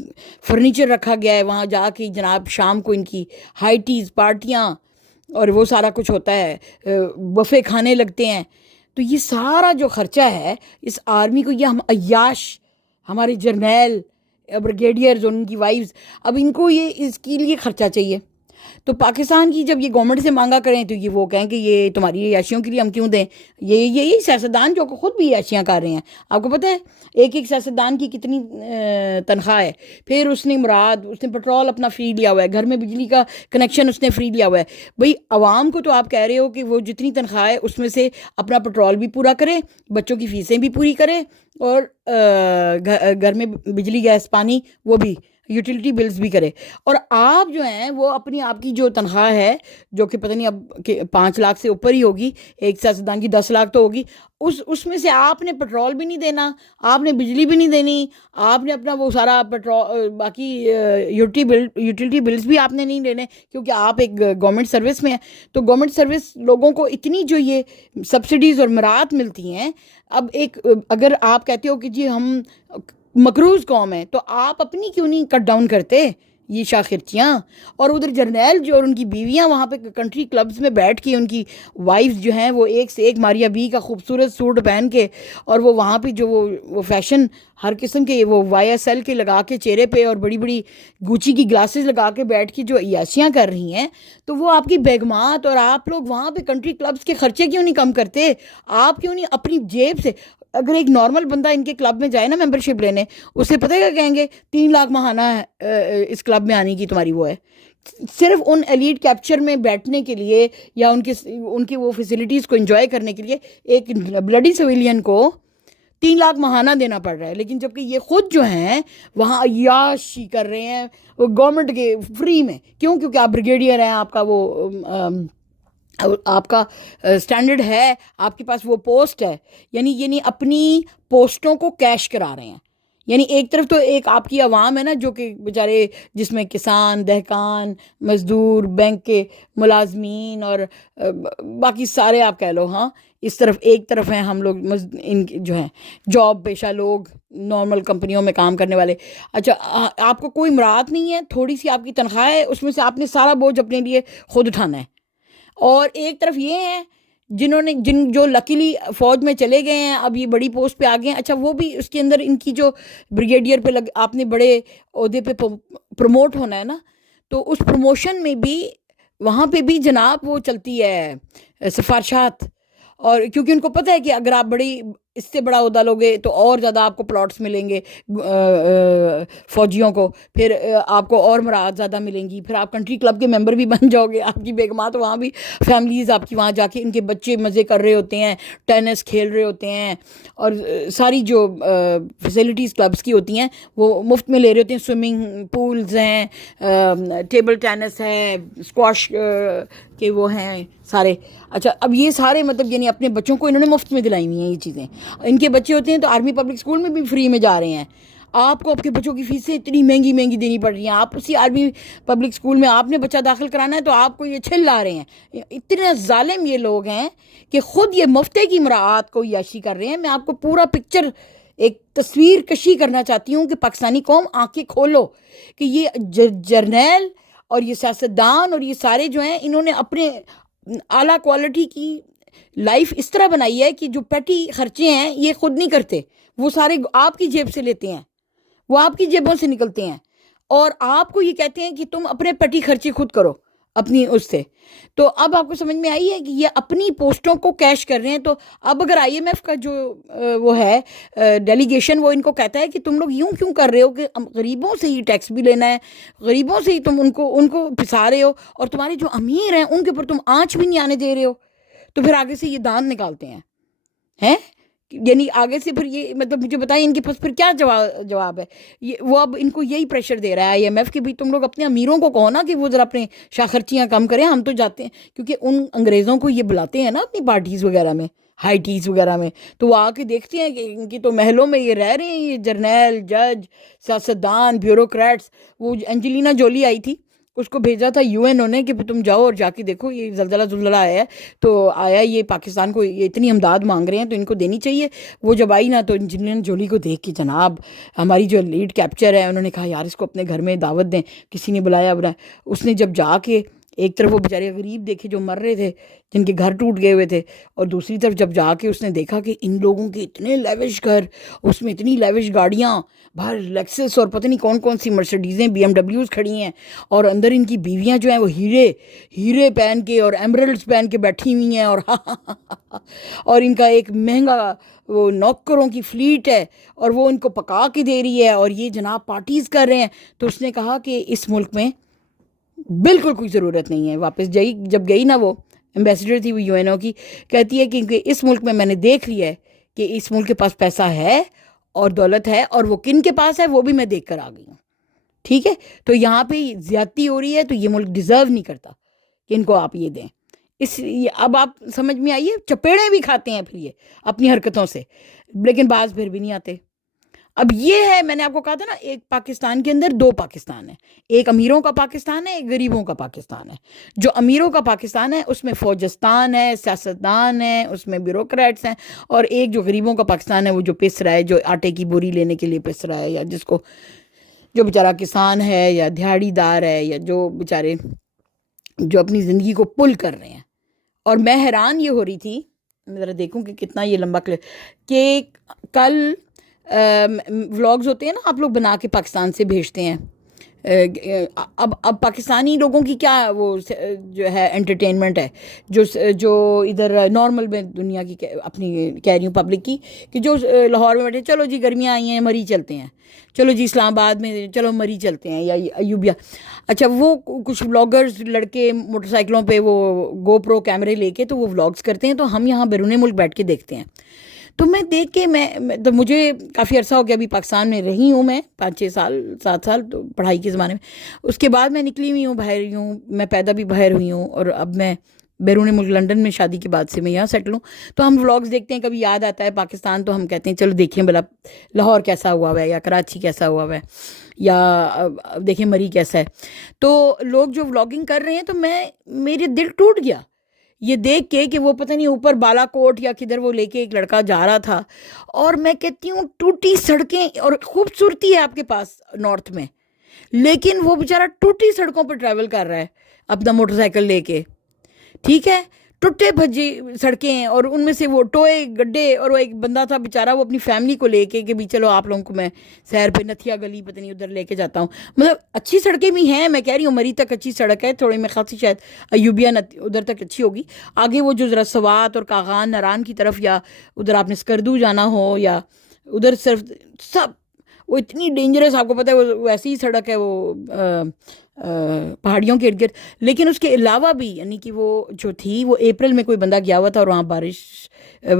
فرنیچر رکھا گیا ہے. وہاں جا کے جناب شام کو ان کی ہائی ٹیز پارٹیاں اور وہ سارا کچھ ہوتا ہے، بفے کھانے لگتے ہیں. تو یہ سارا جو خرچہ ہے اس آرمی کو، یہ ہم عیاش، ہمارے جرنیل، بریگیڈیئرز اور ان کی وائفز، اب ان کو یہ اس کے لیے خرچہ چاہیے. تو پاکستان کی جب یہ گورنمنٹ سے مانگا کریں تو یہ وہ کہیں کہ یہ تمہاری عیاشیوں کے لیے ہم کیوں دیں. یہی سیاستدان جو خود بھی عیاشیاں کر رہے ہیں. آپ کو پتہ ہے ایک سیاستدان کی کتنی تنخواہ ہے. پھر اس نے پیٹرول اپنا فری لیا ہوا ہے، گھر میں بجلی کا کنیکشن اس نے فری لیا ہوا ہے. بھئی عوام کو تو آپ کہہ رہے ہو کہ وہ جتنی تنخواہ ہے اس میں سے اپنا پیٹرول بھی پورا کرے، بچوں کی فیسیں بھی پوری کرے، اور گھر میں بجلی گیس پانی وہ بھی یوٹیلیٹی بلز بھی کرے. اور آپ جو ہیں وہ اپنی آپ کی جو تنخواہ ہے جو کہ پتہ نہیں اب 5 لاکھ سے اوپر ہی ہوگی، ایک سیاستدان کی 10 لاکھ تو ہوگی، اس میں سے آپ نے پیٹرول بھی نہیں دینا، آپ نے بجلی بھی نہیں دینی، آپ نے اپنا وہ سارا پیٹرول باقی یوٹیلیٹی بلز بھی آپ نے نہیں دینے، کیونکہ آپ ایک گورنمنٹ سروس میں ہیں. تو گورنمنٹ سروس لوگوں کو اتنی جو یہ سبسڈیز اور مراعات ملتی ہیں. اب اگر آپ کہتے ہو کہ جی ہم مقروض قوم ہے تو آپ اپنی کیوں نہیں کٹ ڈاؤن کرتے؟ یہ شاخرچیاں، اور ادھر جرنیل جو اور ان کی بیویاں وہاں پہ کنٹری کلبز میں بیٹھ کے، ان کی وائفز جو ہیں وہ ایک سے ایک ماریا بی کا خوبصورت سوٹ پہن کے، اور وہ وہاں پہ جو وہ فیشن ہر قسم کے وہ وائی ایس ایل کے لگا کے چہرے پہ، اور بڑی بڑی گوچی کی گلاسز لگا کے بیٹھ کے جو عیاشیاں کر رہی ہیں، تو وہ آپ کی بیگمات اور آپ لوگ وہاں پہ کنٹری کلبز کے خرچے کیوں نہیں کم کرتے؟ آپ کیوں نہیں اپنی جیب سے؟ اگر ایک نارمل بندہ ان کے کلب میں جائے نا ممبرشپ لینے، اسے پتہ کیا کہیں گے؟ 3 لاکھ ماہانہ ہے اس کلب میں آنے کی تمہاری وہ ہے، صرف ان ایلیٹ کیپچر میں بیٹھنے کے لیے یا ان کی وہ فیسلٹیز کو انجوائے کرنے کے لیے ایک بلڈی سویلین کو 3 لاکھ ماہانہ دینا پڑ رہا ہے۔ لیکن جبکہ یہ خود جو ہیں وہاں عیاشی کر رہے ہیں وہ گورنمنٹ کے فری میں، کیوں؟ کیونکہ آپ بریگیڈیئر ہیں، آپ کا وہ آپ کا سٹینڈرڈ ہے، آپ کے پاس وہ پوسٹ ہے، یعنی اپنی پوسٹوں کو کیش کرا رہے ہیں۔ یعنی ایک طرف تو ایک آپ کی عوام ہے نا جو کہ بیچارے، جس میں کسان، دہقان، مزدور، بینک کے ملازمین اور باقی سارے آپ کہہ لو، ہاں اس طرف ایک طرف ہیں ہم لوگ ان جو ہیں جاب پیشہ لوگ، نارمل کمپنیوں میں کام کرنے والے۔ اچھا آپ کو کوئی مراعات نہیں ہے، تھوڑی سی آپ کی تنخواہ ہے، اس میں سے آپ نے سارا بوجھ اپنے لیے خود اٹھانا ہے۔ اور ایک طرف یہ ہیں جو لکیلی فوج میں چلے گئے ہیں، اب یہ بڑی پوسٹ پہ آ گئے ہیں، اچھا وہ بھی اس کے اندر ان کی جو بریگیڈیئر پہ آپ نے بڑے عہدے پہ پروموٹ ہونا ہے نا، تو اس پروموشن میں بھی وہاں پہ بھی جناب وہ چلتی ہے سفارشات، اور کیونکہ ان کو پتہ ہے کہ اگر آپ بڑی اس سے بڑا عہدہ لوگے تو اور زیادہ آپ کو پلاٹس ملیں گے فوجیوں کو، پھر آپ کو اور مراعات زیادہ ملیں گی، پھر آپ کنٹری کلب کے ممبر بھی بن جاؤ گے، آپ کی بیگمات وہاں بھی، فیملیز آپ کی وہاں جا کے ان کے بچے مزے کر رہے ہوتے ہیں، ٹینس کھیل رہے ہوتے ہیں، اور ساری جو فیسلٹیز کلبس کی ہوتی ہیں وہ مفت میں لے رہے ہوتے ہیں، سوئمنگ پولز ہیں، ٹیبل ٹینس ہے، اسکواش کہ وہ ہیں سارے۔ اچھا اب یہ سارے مطلب یعنی اپنے بچوں کو انہوں نے مفت میں دلائی ہوئی ہیں یہ چیزیں۔ ان کے بچے ہوتے ہیں تو آرمی پبلک اسکول میں بھی فری میں جا رہے ہیں، آپ کو آپ کے بچوں کی فیسیں اتنی مہنگی مہنگی دینی پڑ رہی ہیں، آپ اسی آرمی پبلک اسکول میں آپ نے بچہ داخل کرانا ہے تو آپ کو یہ چھل لا رہے ہیں۔ اتنے ظالم یہ لوگ ہیں کہ خود یہ مفتے کی مراعات کو عیاشی کر رہے ہیں۔ میں آپ کو پورا پکچر ایک تصویر کشی کرنا چاہتی ہوں کہ پاکستانی قوم آنکھیں کھولو کہ یہ جرنیل اور یہ سیاستدان اور یہ سارے جو ہیں انہوں نے اپنے اعلیٰ کوالٹی کی لائف اس طرح بنائی ہے کہ جو پیٹی خرچے ہیں یہ خود نہیں کرتے، وہ سارے آپ کی جیب سے لیتے ہیں، وہ آپ کی جیبوں سے نکلتے ہیں، اور آپ کو یہ کہتے ہیں کہ تم اپنے پیٹی خرچے خود کرو اپنی اس سے۔ تو اب آپ کو سمجھ میں آئی ہے کہ یہ اپنی پوسٹوں کو کیش کر رہے ہیں۔ تو اب اگر آئی ایم ایف کا جو وہ ہے ڈیلیگیشن، وہ ان کو کہتا ہے کہ تم لوگ یوں کیوں کر رہے ہو کہ غریبوں سے ہی ٹیکس بھی لینا ہے، غریبوں سے ہی تم ان کو پھنسا رہے ہو، اور تمہارے جو امیر ہیں ان کے اوپر تم آنچ بھی نہیں آنے دے رہے ہو، تو پھر آگے سے یہ دان نکالتے ہیں یعنی آگے سے پھر یہ مطلب مجھے بتائیں ان کے پاس پھر کیا جواب ہے؟ وہ اب ان کو یہی پریشر دے رہا ہے آئی ایم ایف کہ بھی تم لوگ اپنے امیروں کو کہو نا کہ وہ ذرا اپنے شاخرچیاں کم کریں، ہم تو جاتے ہیں، کیونکہ ان انگریزوں کو یہ بلاتے ہیں نا اپنی پارٹیز وغیرہ میں، ہائی ٹیز وغیرہ میں، تو وہ آ کے دیکھتے ہیں کہ ان کی تو محلوں میں یہ رہ رہے ہیں یہ جرنیل، جج، سیاستدان، بیوروکریٹس۔ وہ انجلینا جولی آئی تھی، اس کو بھیجا تھا یو این او نے کہ تم جاؤ اور جا کے دیکھو یہ زلزلہ آیا ہے، تو آیا یہ پاکستان کو یہ اتنی امداد مانگ رہے ہیں تو ان کو دینی چاہیے۔ وہ جب آئی نا تو انجلینا جولی کو دیکھ کے جناب ہماری جو لیڈ کیپچر ہے انہوں نے کہا یار اس کو اپنے گھر میں دعوت دیں، کسی نے بلایا اس نے جب جا کے ایک طرف وہ بیچارے غریب دیکھے جو مر رہے تھے، جن کے گھر ٹوٹ گئے ہوئے تھے، اور دوسری طرف جب جا کے اس نے دیکھا کہ ان لوگوں کے اتنے لیوش گھر، اس میں اتنی لیوش گاڑیاں، باہر لیکسس اور پتہ نہیں کون کون سی مرسڈیزیں، بی ایم ڈبلیوز کھڑی ہیں، اور اندر ان کی بیویاں جو ہیں وہ ہیرے پہن کے اور ایمرلڈز پہن کے بیٹھی ہوئی ہیں، اور ان کا ایک مہنگا وہ نوکروں کی فلیٹ ہے، اور وہ ان کو پکا کے دے رہی ہے، اور یہ جناب پارٹیز کر رہے ہیں۔ تو اس نے کہا کہ اس ملک میں بالکل کوئی ضرورت نہیں ہے۔ واپس جب گئی نا، وہ ایمبیسڈر تھی وہ یو این او کی، کہتی ہے کہ اس ملک میں نے دیکھ لیا ہے کہ اس ملک کے پاس پیسہ ہے اور دولت ہے، اور وہ کن کے پاس ہے وہ بھی میں دیکھ کر آ گئی ہوں، ٹھیک ہے؟ تو یہاں پہ زیادتی ہو رہی ہے، تو یہ ملک ڈیزرو نہیں کرتا کہ ان کو آپ یہ دیں۔ اب آپ سمجھ میں آئیے، چپیڑیں بھی کھاتے ہیں پھر یہ اپنی حرکتوں سے، لیکن بعض پھر بھی نہیں آتے۔ اب یہ ہے، میں نے آپ کو کہا تھا نا، ایک پاکستان کے اندر 2 پاکستان ہے، ایک امیروں کا پاکستان ہے، ایک غریبوں کا پاکستان ہے۔ جو امیروں کا پاکستان ہے اس میں فوجستان ہے، سیاستدان ہے، اس میں بیوروکریٹس ہیں، اور ایک جو غریبوں کا پاکستان ہے وہ جو پس رہا ہے، جو آٹے کی بوری لینے کے لیے پس رہا ہے، یا جس کو جو بیچارہ کسان ہے یا دیہڑی دار ہے یا جو بیچارے جو اپنی زندگی کو پل کر رہے ہیں. اور میں حیران یہ ہو رہی تھی، میں ذرا دیکھوں کہ کتنا یہ لمبا کہ کل ولاگز ہوتے ہیں نا آپ لوگ بنا کے پاکستان سے بھیجتے ہیں. اب پاکستانی لوگوں کی کیا وہ جو ہے انٹرٹینمنٹ ہے جو ادھر نارمل میں دنیا کی اپنی کہہ رہی ہوں پبلک کی، کہ جو لاہور میں بیٹھے چلو جی گرمیاں آئی ہیں مری چلتے ہیں، چلو جی اسلام آباد میں چلو مری چلتے ہیں، یا ایوبیا. اچھا وہ کچھ ولاگرز لڑکے موٹر سائیکلوں پہ وہ گو پرو کیمرے لے کے تو وہ ولاگز کرتے ہیں، تو ہم یہاں بیرون ملک بیٹھ کے دیکھتے ہیں. تو میں دیکھ کے تو مجھے کافی عرصہ ہو گیا ابھی پاکستان میں رہی ہوں، میں 5-6 سال 7 سال تو پڑھائی کے زمانے میں. اس کے بعد میں نکلی ہوئی ہوں باہر ہی ہوں، میں پیدا بھی باہر ہوئی ہوں، اور اب میں بیرون ملک لنڈن میں شادی کے بعد سے میں یہاں سیٹل ہوں. تو ہم ولاگز دیکھتے ہیں، کبھی یاد آتا ہے پاکستان تو ہم کہتے ہیں چلو دیکھیں بھلا لاہور کیسا ہوا ہوا ہے، یا کراچی کیسا ہوا ہوا ہے، یا دیکھیں مری کیسا ہے. تو لوگ جو ولاگنگ کر رہے ہیں تو میرے دل ٹوٹ گیا یہ دیکھ کے کہ وہ پتہ نہیں اوپر بالا کوٹ یا کدھر وہ لے کے ایک لڑکا جا رہا تھا. اور میں کہتی ہوں ٹوٹی سڑکیں، اور خوبصورتی ہے آپ کے پاس نارتھ میں، لیکن وہ بیچارہ ٹوٹی سڑکوں پر ٹریول کر رہا ہے اپنا موٹر سائیکل لے کے. ٹھیک ہے، ٹوٹے بھجی سڑکیں ہیں، اور ان میں سے وہ ٹوئے گڈھے، اور وہ ایک بندہ تھا بیچارہ وہ اپنی فیملی کو لے کے کہ بھی چلو آپ لوگوں کو میں سیر پہ نتھیا گلی پتہ نہیں ادھر لے کے جاتا ہوں. مطلب اچھی سڑکیں بھی ہیں، میں کہہ رہی ہوں مری تک اچھی سڑک ہے، تھوڑی میں خاصی شاید ایوبیا ادھر تک اچھی ہوگی. آگے وہ جو ذرا سوات اور کاغان نران کی طرف، یا ادھر آپ نے سکردو جانا ہو، یا ادھر صرف سب وہ اتنی ڈینجرس، آپ کو پتہ ہے وہ ایسی ہی سڑک ہے وہ پہاڑیوں کے ارد گرد. لیکن اس کے علاوہ بھی یعنی کہ وہ جو تھی وہ اپریل میں کوئی بندہ گیا ہوا تھا اور وہاں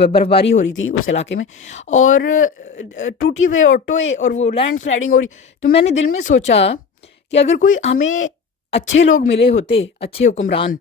برف باری ہو رہی تھی اس علاقے میں، اور ٹوٹی ہوئے اور ٹوئے اور وہ لینڈ سلائڈنگ ہو رہی. تو میں نے دل میں سوچا کہ اگر کوئی ہمیں اچھے لوگ ملے ہوتے، اچھے حکمران،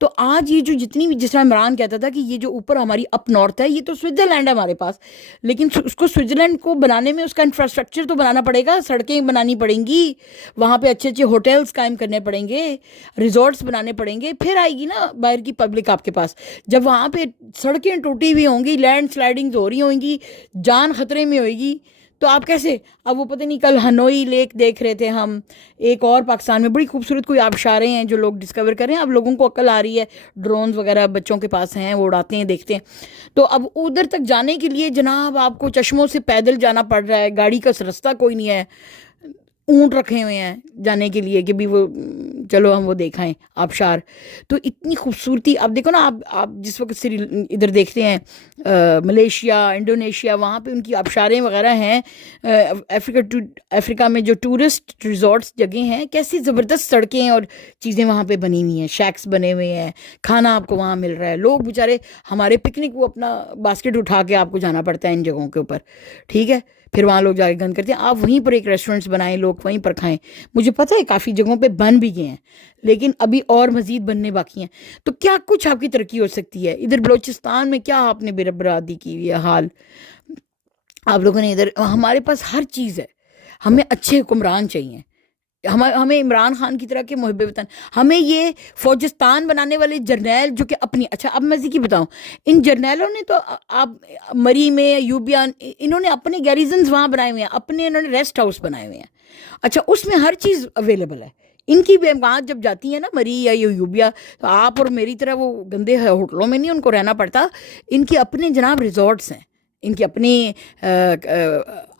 تو آج یہ جو جتنی بھی، جس طرح عمران کہتا تھا کہ یہ جو اوپر ہماری اپ نارتھ ہے یہ تو سوئٹزرلینڈ ہے ہمارے پاس، لیکن اس کو سوئٹزرلینڈ کو بنانے میں اس کا انفراسٹرکچر تو بنانا پڑے گا، سڑکیں بنانی پڑیں گی، وہاں پہ اچھے اچھے ہوٹلز قائم کرنے پڑیں گے، ریزورٹس بنانے پڑیں گے، پھر آئے گی نا باہر کی پبلک آپ کے پاس. جب وہاں پہ سڑکیں ٹوٹی ہوئی ہوں گی، لینڈ سلائڈنگز ہو رہی ہوں گی، جان خطرے میں ہوئے گی، تو آپ کیسے؟ اب وہ پتہ نہیں کل ہنوئی لیک دیکھ رہے تھے ہم، ایک اور پاکستان میں بڑی خوبصورت کوئی آبشاریں ہیں جو لوگ ڈسکور کر رہے ہیں. اب لوگوں کو عقل آ رہی ہے، ڈرونز وغیرہ بچوں کے پاس ہیں، وہ اڑاتے ہیں دیکھتے ہیں. تو اب ادھر تک جانے کے لیے جناب آپ کو چشموں سے پیدل جانا پڑ رہا ہے، گاڑی کا رستہ کوئی نہیں ہے، اونٹ رکھے ہوئے ہیں جانے کے لیے کہ بھی وہ چلو ہم وہ دیکھائیں آبشار. تو اتنی خوبصورتی آپ دیکھو نا، آپ جس وقت ادھر دیکھتے ہیں ملیشیا، انڈونیشیا، وہاں پہ ان کی آبشاریں وغیرہ ہیں. افریقہ میں جو ٹورسٹ ریزورٹس جگہ ہیں، کیسی زبردست سڑکیں اور چیزیں وہاں پہ بنی ہوئی ہیں، شیکس بنے ہوئے ہیں، کھانا آپ کو وہاں مل رہا ہے. لوگ بیچارے ہمارے پکنک وہ اپنا باسکٹ اٹھا کے آپ کو جانا پڑتا ہے ان جگہوں کے اوپر. ٹھیک ہے، پھر وہاں لوگ جا کے گند کرتے ہیں. آپ وہیں پر ایک ریسٹورنٹس بنائیں، لوگ وہیں پر کھائیں. مجھے پتہ ہے کافی جگہوں پہ بن بھی گئے ہیں، لیکن ابھی اور مزید بننے باقی ہیں. تو کیا کچھ آپ کی ترقی ہو سکتی ہے. ادھر بلوچستان میں کیا آپ نے بے برادری کی ہوئی ہے حال آپ لوگوں نے. ادھر ہمارے پاس ہر چیز ہے، ہمیں اچھے حکمران چاہیے، ہمیں عمران خان کی طرح کے محب وطن. ہمیں یہ فوجستان بنانے والے جرنیل جو کہ اپنی، اچھا اب میں ذکی بتاؤں، ان جرنیلوں نے تو آپ مری میں، یوبیا، انہوں نے اپنے گیریزنز وہاں بنائے ہوئے ہیں، اپنے انہوں نے ریسٹ ہاؤس بنائے ہوئے ہیں. اچھا اس میں ہر چیز اویلیبل ہے. ان کی وہاں جب جاتی ہیں نا مری یا یوبیا، تو آپ اور میری طرح وہ گندے ہوٹلوں میں نہیں ان کو رہنا پڑتا. ان کے اپنے جناب ریزورٹس ہیں، ان کے اپنے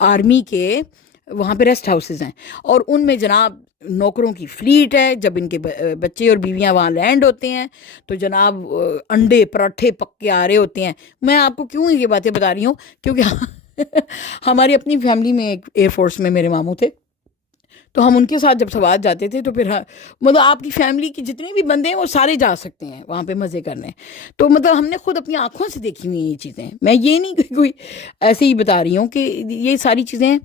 آرمی کے وہاں پہ ریسٹ ہاؤسز ہیں، اور ان میں جناب نوکروں کی فلیٹ ہے. جب ان کے بچے اور بیویاں وہاں لینڈ ہوتے ہیں تو جناب انڈے پراٹھے پک کے آ رہے ہوتے ہیں. میں آپ کو کیوں یہ باتیں بتا رہی ہوں، کیونکہ ہماری اپنی فیملی میں ایک ایئر فورس میں میرے ماموں تھے، تو ہم ان کے ساتھ جب سوات جاتے تھے تو پھر مطلب آپ کی فیملی کے جتنے بھی بندے ہیں وہ سارے جا سکتے ہیں وہاں پہ مزے کرنے. تو مطلب ہم نے خود اپنی آنکھوں سے دیکھی ہوئی ہیں یہ چیزیں. میں یہ نہیں کہ کوئی ایسے ہی بتا رہی ہوں، کہ یہ ساری چیزیں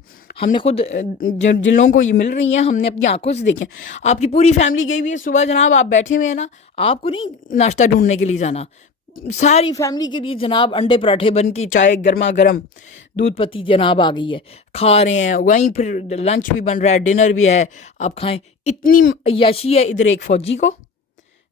ہم نے خود جن لوگوں کو یہ مل رہی ہیں ہم نے اپنی آنکھوں سے دیکھیں. آپ کی پوری فیملی گئی ہوئی ہے، صبح جناب آپ بیٹھے ہوئے ہیں نا، آپ کو نہیں ناشتہ ڈھونڈنے کے لیے جانا، ساری فیملی کے لیے جناب انڈے پراٹھے بن کی، چائے گرما گرم، دودھ پتی جناب آ گئی ہے، کھا رہے ہیں وہیں. پھر لنچ بھی بن رہا ہے، ڈنر بھی ہے، آپ کھائیں. اتنی عیاشی ہے ادھر ایک فوجی کو.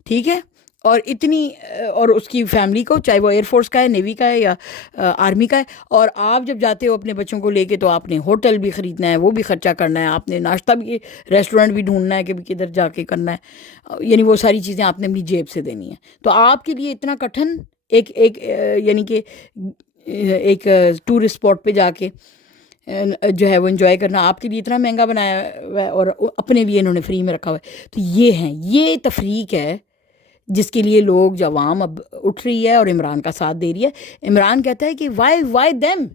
ٹھیک ہے، اور اتنی اور اس کی فیملی کو، چاہے وہ ایئر فورس کا ہے، نیوی کا ہے یا آرمی کا ہے، اور آپ جب جاتے ہو اپنے بچوں کو لے کے تو آپ نے ہوٹل بھی خریدنا ہے، وہ بھی خرچہ کرنا ہے، آپ نے ناشتہ بھی، ریسٹورینٹ بھی ڈھونڈنا ہے کہ کدھر جا کے کرنا ہے، یعنی وہ ساری چیزیں آپ نے اپنی جیب سے دینی ہیں. تو آپ کے لیے اتنا کٹھن ایک یعنی کہ ایک ٹورسٹ اسپاٹ پہ جا کے جو ہے وہ انجوائے کرنا آپ کے لیے اتنا مہنگا بنایا ہوا ہے، اور اپنے لیے انہوں نے فری میں رکھا ہوا ہے. تو یہ تفریق ہے جس کے لیے لوگ جو عوام اب اٹھ رہی ہے اور عمران کا ساتھ دے رہی ہے. عمران کہتا ہے کہ وائی دیم،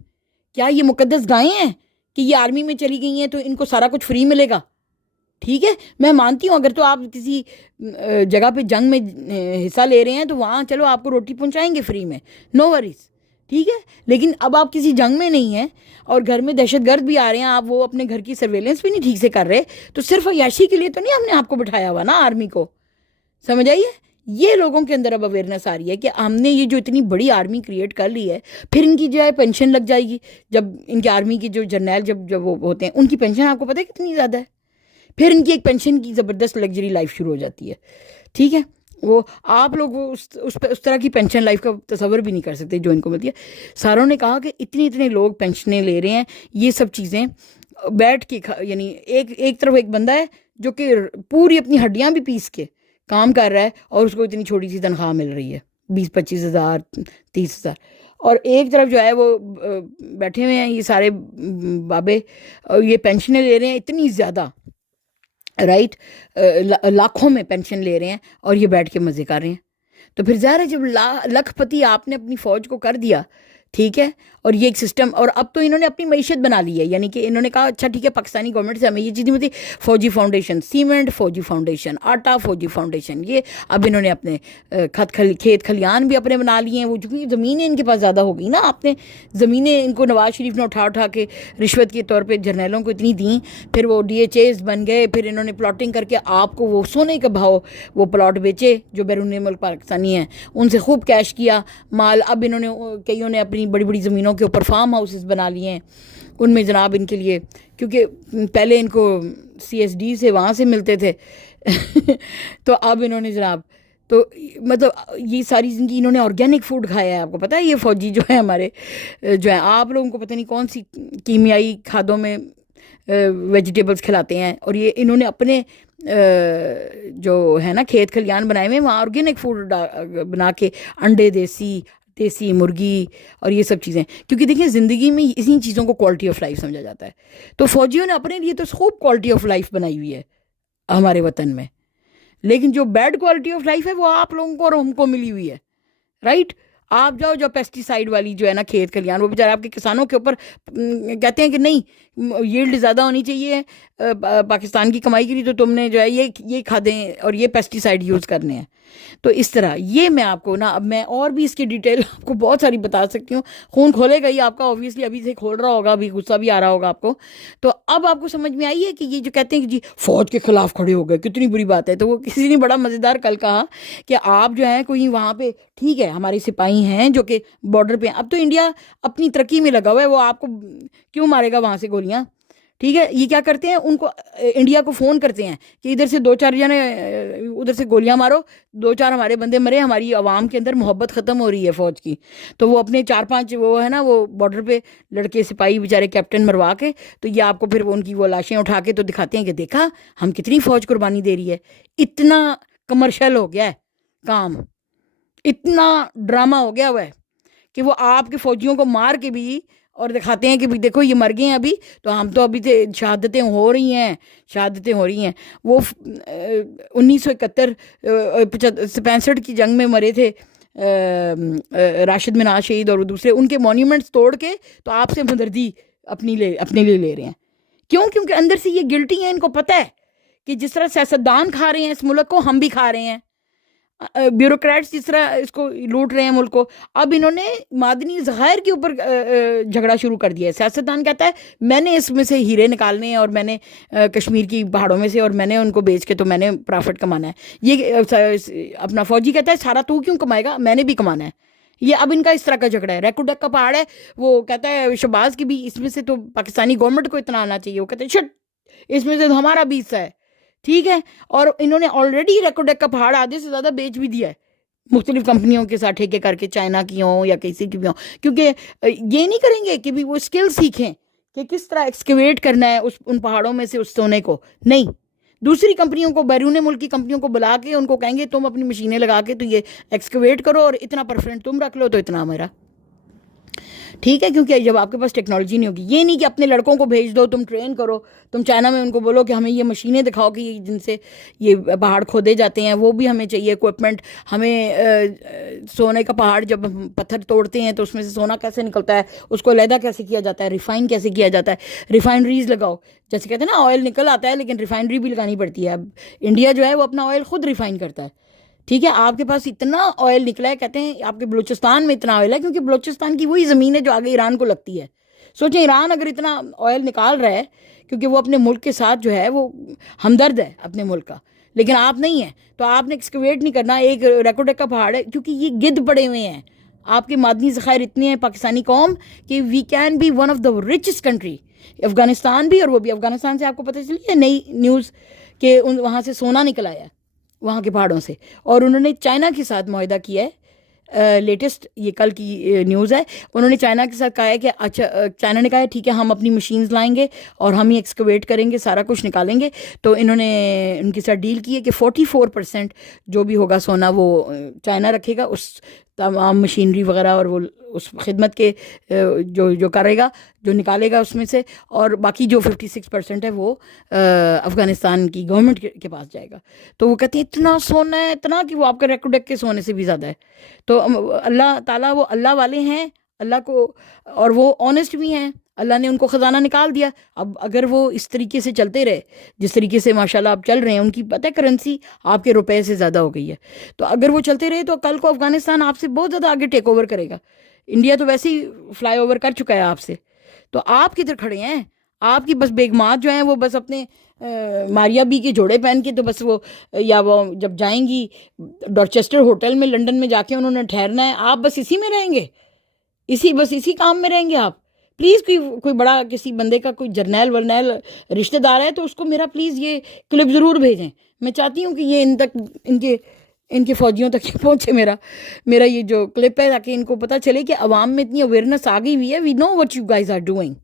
کیا یہ مقدس گائیں ہیں کہ یہ آرمی میں چلی گئی ہیں تو ان کو سارا کچھ فری ملے گا؟ ٹھیک ہے، میں مانتی ہوں اگر تو آپ کسی جگہ پہ جنگ میں حصہ لے رہے ہیں تو وہاں چلو آپ کو روٹی پہنچائیں گے فری میں، نو وریز، ٹھیک ہے. لیکن اب آپ کسی جنگ میں نہیں ہیں اور گھر میں دہشت گرد بھی آ رہے ہیں، آپ وہ اپنے گھر کی سرویلنس بھی نہیں ٹھیک سے کر رہے، تو صرف عیاشی کے لیے تو نہیں ہم نے آپ کو بٹھایا ہوا نا آرمی کو. سمجھ آئیے؟ یہ لوگوں کے اندر اب اویئرنیس آ رہی ہے کہ ہم نے یہ جو اتنی بڑی آرمی کریٹ کر لی ہے، پھر ان کی جو ہے پینشن لگ جائے گی. جب ان کی آرمی کی جو جرنیل جب وہ ہوتے ہیں ان کی پینشن آپ کو پتہ ہے کتنی زیادہ ہے، پھر ان کی ایک پینشن کی زبردست لگژری لائف شروع ہو جاتی ہے. ٹھیک ہے، وہ آپ لوگ وہ اس طرح کی پینشن لائف کا تصور بھی نہیں کر سکتے جو ان کو ملتی ہے. ساروں نے کہا کہ اتنے لوگ پینشنیں لے رہے ہیں، یہ سب چیزیں بیٹھ کے یعنی ایک طرف ایک بندہ ہے جو کہ پوری اپنی ہڈیاں بھی پیس کے کام کر رہا ہے اور اس کو اتنی چھوٹی سی تنخواہ مل رہی ہے، 20-25 ہزار 30 ہزار، اور ایک طرف جو ہے وہ بیٹھے ہوئے ہیں یہ سارے بابے، یہ پینشنیں لے رہے ہیں اتنی زیادہ، رائٹ، لاکھوں میں پینشن لے رہے ہیں اور یہ بیٹھ کے مزے کر رہے ہیں. تو پھر ظاہر ہے جب لکھ پتی آپ نے اپنی فوج کو کر دیا، ٹھیک ہے، اور یہ ایک سسٹم، اور اب تو انہوں نے اپنی معیشت بنا لی ہے. یعنی کہ انہوں نے کہا اچھا ٹھیک ہے پاکستانی گورنمنٹ سے ہمیں یہ چیز نہیں ملتی، فوجی فاؤنڈیشن، سیمنٹ فوجی فاؤنڈیشن، آٹا فوجی فاؤنڈیشن، یہ اب انہوں نے اپنے کھیت کھلیان بھی اپنے بنا لیے ہیں. وہ چونکہ زمینیں ان کے پاس زیادہ ہو گئی نا، آپ نے زمینیں ان کو نواز شریف نے اٹھا کے رشوت کے طور پہ جرنیلوں کو اتنی دیں، پھر وہ DHAs بن گئے، پھر انہوں نے پلاٹنگ کر کے آپ کو وہ سونے کا بھاؤ وہ پلاٹ بیچے جو بیرون ملک پاکستانی ہیں، ان سے خوب کیش کیا مال. اب انہوں نے کئیوں نے اپنی بڑی بڑی زمینوں کے اوپر فارم ہاؤسز بنا لیے ہیں، ان میں جناب ان کے لیے، کیونکہ پہلے ان کو CSD سے وہاں سے ملتے تھے تو اب انہوں نے جناب تو مطلب یہ ساری زندگی انہوں نے آرگینک فوڈ کھایا ہے. آپ کو پتہ ہے یہ فوجی جو ہے ہمارے جو ہیں، آپ لوگوں کو پتہ نہیں کون سی کیمیائی کھادوں میں ویجیٹیبلز کھلاتے ہیں، اور یہ انہوں نے اپنے جو ہے نا کھیت کھلیان بنائے ہوئے وہاں آرگینک فوڈ بنا کے، انڈے دیسی مرغی اور یہ سب چیزیں، کیونکہ دیکھیں زندگی میں اسی چیزوں کو کوالٹی آف لائف سمجھا جاتا ہے. تو فوجیوں نے اپنے لیے تو خوب کوالٹی آف لائف بنائی ہوئی ہے ہمارے وطن میں، لیکن جو بیڈ کوالٹی آف لائف ہے وہ آپ لوگوں کو اور ہم کو ملی ہوئی ہے، رائٹ. آپ جاؤ جو پیسٹی سائڈ والی جو ہے نا کھیت کھلیان، وہ بیچارے آپ کے کسانوں کے اوپر کہتے ہیں کہ نہیں ییلڈ زیادہ ہونی چاہیے پاکستان کی کمائی کے لیے، تو تم نے جو ہے یہ کھادیں اور یہ پیسٹی سائڈ یوز کرنے ہیں. تو اس طرح یہ میں آپ کو نا، اب میں اور بھی اس کی ڈیٹیل آپ کو بہت ساری بتا سکتی ہوں، خون کھولے گا ہی آپ کا، اوبیسلی ابھی سے کھول رہا ہوگا، ابھی غصہ بھی آ رہا ہوگا آپ کو. تو اب آپ کو سمجھ میں آئی ہے کہ یہ جو کہتے ہیں کہ جی فوج کے خلاف کھڑے ہو گئے کتنی بری بات ہے. تو وہ کسی نے بڑا مزیدار کل کہا کہ آپ جو ہیں کوئی وہاں پہ، ٹھیک ہے ہمارے سپاہی ہیں جو کہ بارڈر پہ، اب تو انڈیا اپنی ترقی میں لگا ہوا ہے، وہ آپ کو کیوں مارے گا وہاں سے گولیاں، ٹھیک ہے. یہ کیا کرتے ہیں، ان کو انڈیا کو فون کرتے ہیں کہ ادھر سے 2-4 جنے ادھر سے گولیاں مارو، 2-4 ہمارے بندے مرے، ہماری عوام کے اندر محبت ختم ہو رہی ہے فوج کی. تو وہ اپنے 4-5 وہ ہے نا وہ بارڈر پہ لڑکے سپاہی بیچارے کیپٹن مروا کے، تو یہ آپ کو پھر ان کی وہ لاشیں اٹھا کے تو دکھاتے ہیں کہ دیکھا ہم کتنی فوج قربانی دے رہی ہے. اتنا کمرشل ہو گیا ہے کام، اتنا ڈرامہ ہو گیا ہوا ہے کہ وہ آپ کے فوجیوں کو مار کے بھی اور دکھاتے ہیں کہ بھی دیکھو یہ مر گئے ہیں ابھی، تو ہم تو ابھی شہادتیں ہو رہی ہیں. وہ 1971-65 کی جنگ میں مرے تھے راشد مناز شہید اور دوسرے، ان کے مونیومنٹس توڑ کے تو آپ سے مدردی اپنے لیے لے رہے ہیں. کیوں؟ کیونکہ اندر سے یہ گلٹی ہیں، ان کو پتہ ہے کہ جس طرح سیاستدان کھا رہے ہیں اس ملک کو، ہم بھی کھا رہے ہیں، بیوروکریٹس جس طرح اس کو لوٹ رہے ہیں ملک کو. اب انہوں نے معدنی ذخائر کے اوپر جھگڑا شروع کر دیا ہے. سیاستدان کہتا ہے میں نے اس میں سے ہیرے نکالنے ہیں اور میں نے کشمیر کی پہاڑوں میں سے، اور میں نے ان کو بیچ کے تو میں نے پرافٹ کمانا ہے. یہ اپنا فوجی کہتا ہے سارا تو کیوں کمائے گا، میں نے بھی کمانا ہے. یہ اب ان کا اس طرح کا جھگڑا ہے. ریکوڈک کا پہاڑ ہے، وہ کہتا ہے شہباز کی بھی اس میں سے تو پاکستانی گورنمنٹ کو اتنا آنا چاہیے، وہ کہتے ہیں شٹ اس میں سے تو ہمارا بھی حصہ ہے، ٹھیک ہے. اور انہوں نے آلریڈی ریکوڈک کا پہاڑ آدھے سے زیادہ بیچ بھی دیا ہے مختلف کمپنیوں کے ساتھ ٹھیکے کر کے، چائنا کی ہوں یا کسی کی بھی ہوں، کیونکہ یہ نہیں کریں گے کہ بھی وہ اسکل سیکھیں کہ کس طرح ایکسکیویٹ کرنا ہے ان پہاڑوں میں سے اس سونے کو. نہیں، دوسری کمپنیوں کو، بیرون ملک کی کمپنیوں کو بلا کے ان کو کہیں گے تم اپنی مشینیں لگا کے تو یہ ایکسکیویٹ کرو اور اتنا پرسنٹ تم رکھ لو تو اتنا میرا. ٹھیک ہے، کیونکہ جب آپ کے پاس ٹیکنالوجی نہیں ہوگی، یہ نہیں کہ اپنے لڑکوں کو بھیج دو، تم ٹرین کرو، تم چائنا میں ان کو بولو کہ ہمیں یہ مشینیں دکھاؤ کہ جن سے یہ پہاڑ کھودے جاتے ہیں، وہ بھی ہمیں چاہیے اکوپمنٹ. ہمیں سونے کا پہاڑ جب ہم پتھر توڑتے ہیں تو اس میں سے سونا کیسے نکلتا ہے، اس کو علیحدہ کیسے کیا جاتا ہے، ریفائن کیسے کیا جاتا ہے. ریفائنریز لگاؤ، جیسے کہتے ہیں نا آئل نکل آتا ہے لیکن ریفائنری بھی لگانی پڑتی ہے. اب انڈیا جو ہے وہ اپنا آئل خود ریفائن کرتا ہے. ٹھیک ہے، آپ کے پاس اتنا آئل نکلا ہے، کہتے ہیں آپ کے بلوچستان میں اتنا آئل ہے کیونکہ بلوچستان کی وہی زمین ہے جو آگے ایران کو لگتی ہے. سوچیں ایران اگر اتنا آئل نکال رہا ہے کیونکہ وہ اپنے ملک کے ساتھ جو ہے وہ ہمدرد ہے اپنے ملک کا، لیکن آپ نہیں ہیں تو آپ نے ایکسکیویٹ نہیں کرنا. ایک ریکوڈیک کا پہاڑ ہے کیونکہ یہ گدھ پڑے ہوئے ہیں، آپ کے معدنی ذخائر اتنے ہیں پاکستانی قوم کہ we can be one of the richest country. Afghanistan بھی، اور وہ بھی افغانستان سے آپ کو پتہ چلی ہے نئی نیوز کہ وہاں سے سونا نکل آیا وہاں کے پہاڑوں سے، اور انہوں نے چائنا کے ساتھ معاہدہ کیا ہے. لیٹسٹ یہ کل کی نیوز ہے، انہوں نے چائنا کے ساتھ کہا ہے کہ اچھا، چائنا نے کہا ہے ٹھیک ہے ہم اپنی مشینز لائیں گے اور ہم ہی ایکسکیویٹ کریں گے، سارا کچھ نکالیں گے. تو انہوں نے ان کے ساتھ ڈیل کی ہے کہ 44% جو بھی ہوگا سونا وہ چائنا رکھے گا، اس تمام مشینری وغیرہ اور وہ اس خدمت کے جو کرے گا، جو نکالے گا اس میں سے، اور باقی جو 56% ہے وہ افغانستان کی گورنمنٹ کے پاس جائے گا. تو وہ کہتے ہیں اتنا سونا ہے، اتنا کہ وہ آپ کے ریکوڈیک کے سونے سے بھی زیادہ ہے. تو اللہ تعالیٰ وہ اللہ والے ہیں، اللہ کو، اور وہ آنیسٹ بھی ہیں. اللہ نے ان کو خزانہ نکال دیا. اب اگر وہ اس طریقے سے چلتے رہے جس طریقے سے ماشاءاللہ آپ چل رہے ہیں، ان کی پتہ ہے کرنسی آپ کے روپے سے زیادہ ہو گئی ہے، تو اگر وہ چلتے رہے تو کل کو افغانستان آپ سے بہت زیادہ آگے ٹیک اوور کرے گا. انڈیا تو ویسے ہی فلائی اوور کر چکا ہے آپ سے. تو آپ کدھر کھڑے ہیں؟ آپ کی بس بیگمات جو ہیں وہ بس اپنے ماریا بی کے جوڑے پہن کے تو بس وہ، یا وہ جب جائیں گی ڈارچسٹر ہوٹل میں لنڈن میں جا کے انہوں نے ٹھہرنا ہے، آپ بس اسی میں رہیں گے، اسی کام میں رہیں گے آپ. پلیز کوئی بڑا کسی بندے کا کوئی جرنیل ورنیل رشتہ دار ہے تو اس کو میرا پلیز یہ کلپ ضرور بھیجیں. میں چاہتی ہوں کہ یہ ان کے فوجیوں تک پہنچے میرا یہ جو کلپ ہے، تاکہ ان کو پتہ چلے کہ عوام میں اتنی اویئرنیس آ گئی ہوئی ہے. We know what you guys are doing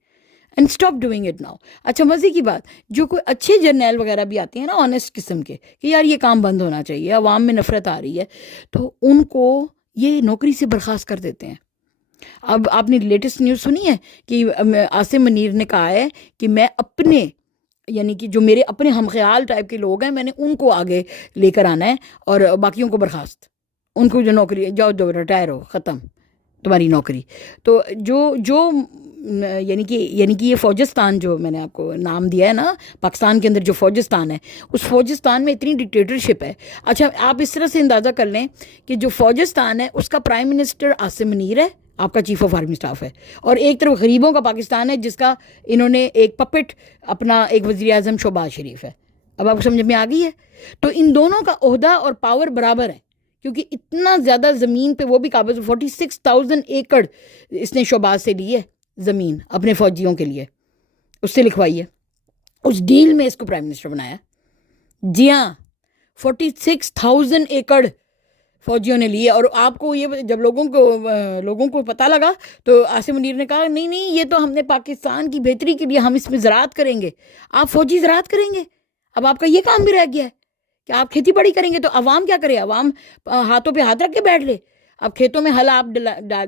and stop doing it now. اچھا، مزے کی بات، جو کوئی اچھے جرنیل وغیرہ بھی آتے ہیں نا آنیسٹ قسم کے کہ یار یہ کام بند ہونا چاہیے، عوام میں نفرت آ رہی ہے، تو ان کو یہ نوکری سے برخاست کر دیتے ہیں. اب آپ نے لیٹسٹ نیوز سنی ہے کہ عاصم منیر نے کہا ہے کہ میں اپنے، یعنی کہ جو میرے اپنے ہم خیال ٹائپ کے لوگ ہیں، میں نے ان کو آگے لے کر آنا ہے اور باقیوں کو برخاست. ان کو جو نوکری، جاؤ ریٹائر ہو، ختم تمہاری نوکری. تو جو یعنی کہ یہ فوجستان جو میں نے آپ کو نام دیا ہے نا، پاکستان کے اندر جو فوجستان ہے، اس فوجستان میں اتنی ڈکٹیٹرشپ ہے. اچھا، آپ اس طرح سے اندازہ کر لیں کہ جو فوجستان ہے اس کا پرائم منسٹر عاصم منیر ہے، آپ کا چیف آف آرمی اسٹاف ہے، اور ایک طرف غریبوں کا پاکستان ہے جس کا انہوں نے ایک پپٹ اپنا ایک وزیر اعظم شہباز شریف ہے. اب آپ کو سمجھ میں آ گئی ہے؟ تو ان دونوں کا عہدہ اور پاور برابر ہے، کیونکہ اتنا زیادہ زمین پہ وہ بھی قابض، 46,000 ایکڑ اس نے شہباز سے لی ہے زمین اپنے فوجیوں کے لیے، اس سے لکھوائی ہے. اس ڈیل میں اس کو پرائم منسٹر بنایا. جی ہاں، 46,000 ایکڑ فوجیوں نے لیے. اور آپ کو یہ جب لوگوں کو پتہ لگا تو عاصم منیر نے کہا نہیں یہ تو ہم نے پاکستان کی بہتری کے لیے ہم اس میں زراعت کریں گے. آپ فوجی زراعت کریں گے؟ اب آپ کا یہ کام بھی رہ گیا ہے کہ آپ کھیتی باڑی کریں گے. تو عوام کیا کرے؟ عوام ہاتھوں پہ ہاتھ رکھ کے بیٹھ لے. اب کھیتوں میں ہل آپ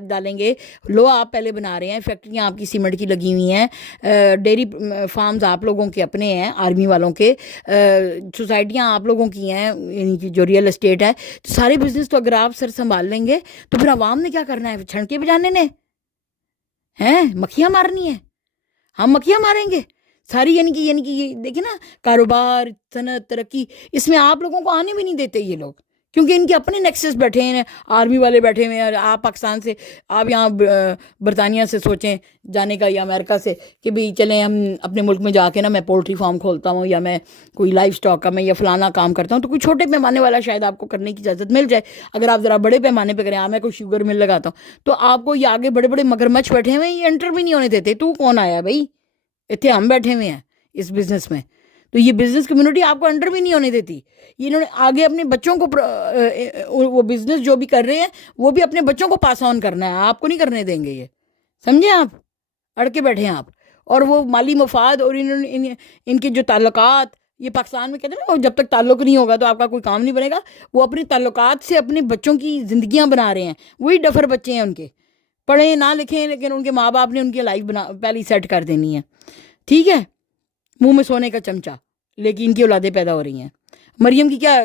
ڈالیں گے، لو آپ پہلے بنا رہے ہیں، فیکٹریاں آپ کی سیمنٹ کی لگی ہوئی ہیں، ڈیری فارمز آپ لوگوں کے اپنے ہیں، آرمی والوں کے، سوسائٹیاں آپ لوگوں کی ہیں، یعنی کہ جو ریئل اسٹیٹ ہے، تو سارے بزنس تو اگر آپ سر سنبھال لیں گے تو پھر عوام نے کیا کرنا ہے؟ چھڑکے بجانے نے ہیں، مکھیاں مارنی ہیں. ہم مکھیاں ماریں گے ساری. یعنی کہ یہ دیکھیں نا، کاروبار، صنعت، ترقی، اس میں آپ لوگوں کو آنے بھی نہیں دیتے یہ لوگ، کیونکہ ان کے اپنے نیکسس بیٹھے ہیں، آرمی والے بیٹھے ہوئے ہیں. اور آپ پاکستان سے، آپ یہاں برطانیہ سے سوچیں جانے کا یا امریکہ سے کہ بھئی چلیں ہم اپنے ملک میں جا کے نا میں پولٹری فارم کھولتا ہوں، یا میں کوئی لائف سٹاک کا میں یا فلانا کام کرتا ہوں، تو کوئی چھوٹے پیمانے والا شاید آپ کو کرنے کی اجازت مل جائے. اگر آپ ذرا بڑے پیمانے پہ کریں، میں کوئی شوگر مل لگاتا ہوں، تو آپ کو یہ آگے بڑے بڑے مگرمچھ بیٹھے ہوئے ہیں، یہ انٹر بھی نہیں ہونے دیتے. تو کون آیا بھائی؟ اتنے ہم بیٹھے ہوئے ہیں اس بزنس میں. تو یہ بزنس کمیونٹی آپ کو انڈر بھی نہیں ہونے دیتی. یہ انہوں نے آگے اپنے بچوں کو وہ بزنس جو بھی کر رہے ہیں وہ بھی اپنے بچوں کو پاس آن کرنا ہے, آپ کو نہیں کرنے دیں گے. یہ سمجھیں, آپ اڑ کے بیٹھے ہیں آپ. اور وہ مالی مفاد اور ان کے جو تعلقات, یہ پاکستان میں کہتے ہیں نا جب تک تعلق نہیں ہوگا تو آپ کا کوئی کام نہیں بنے گا. وہ اپنے تعلقات سے اپنے بچوں کی زندگیاں بنا رہے ہیں. وہی ڈفر بچے ہیں ان کے, پڑھیں نہ لکھیں لیکن ان کے ماں باپ نے ان کی لائف پہلے سیٹ کر دینی ہے. ٹھیک ہے, منہ میں سونے کا چمچہ لے کے ان کی اولادیں پیدا ہو رہی ہیں. مریم کی کیا